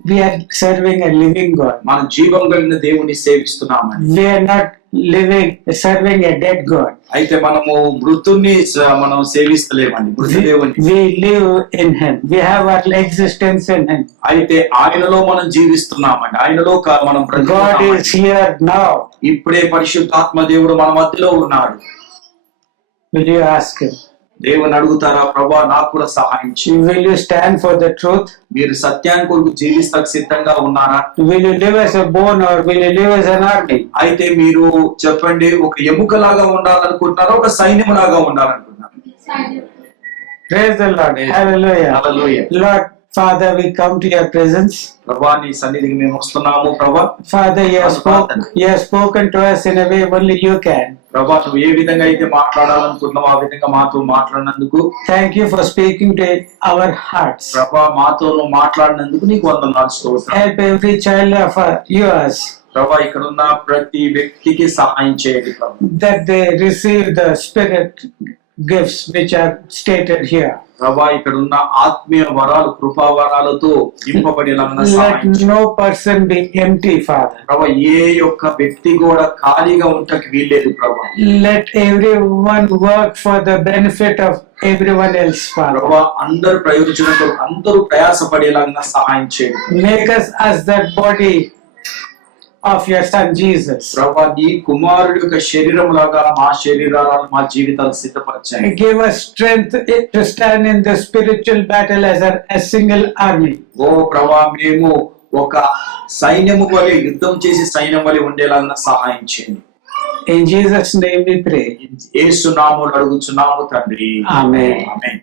We are serving a living God. మన జీవం కలిగిన దేవుని సేవిస్తున్నామని. We are not serving a dead God. అయితే మనము మృతుని మనం సేవిస్తలేమండి, మృత దేవుని. We live in Him. We have our existence in Him. అయితే ఆయనలో మనం జీవిస్తున్నామండి, ఆయనలో మనం God is here now. ఇప్పుడే పరిశుద్ధాత్మ దేవుడు మన మధ్యలో ఉన్నాడు. Will you ask Him? దేవుని అడుగుతారా, ప్రభా నాకు కూడా సహాయం చేయి. Will you stand for the truth? మీరు సత్యాన్ని కొరకు జీవిస్తానికి సిద్ధంగా ఉన్నారా? Will you live as a bone or will you live as an army? అయితే మీరు చెప్పండి, ఒక ఎముకలాగా ఉండాలనుకుంటున్నారా, ఒక సైన్యం లాగా ఉండాలనుకుంటున్నారా? Praise the Lord. Hallelujah. Hallelujah. Lord, Father, we come to your presence. ప్రభా నీ సన్నిధికి మేము వస్తున్నాము ప్రభా. Father, you have spoken to us in a way only you can. ప్రభా నువ్వు ఏ విధంగా అయితే మాట్లాడాలనుకుంటున్నావు ఆ విధంగా మాతో మాట్లాడినందుకు Thank you for speaking to our hearts. ప్రభా మాతో నువ్వు మాట్లాడినందుకు నీకు వందనాలు స్తోత్రం. Help every child of yours ప్రభా ఇక్కడ ఉన్న ప్రతి వ్యక్తికి సహాయం చేయండి ప్రభా, that they receive the spirit gifts which are stated here. ప్రభా ఇక్కడ ఉన్న ఆత్మీయ వరాలు, కృపా వరాలతో నింపబడిన Let no person be empty, Father. ప్రభా ఏ యొక్క వ్యక్తి కూడా ఖాళీగా ఉండటానికి వీల్లేదు ప్రభా. Let everyone work for the benefit of everyone else, Father. ప్రభా అందరు ప్రయోజనంతో అందరూ ప్రయాసపడేలాగా సహాయం చేయండి. Make us as that body of your son Jesus. ప్రభా నీ కుమారుడి యొక్క శరీరం లాగా మా శరీరాలను, మా జీవితాలు సిద్ధపరచండి. Give us strength to stand in the spiritual battle as a single army. ఓ ప్రభా మేము ఒక సైన్యము వలె యుద్ధం చేసి సైన్యం వలె ఉండేలాగా సహాయం చేయండి. In Jesus' name we pray. యేసు నామములో అడుగుచున్నాము తండ్రి. Amen. ఆమేన్.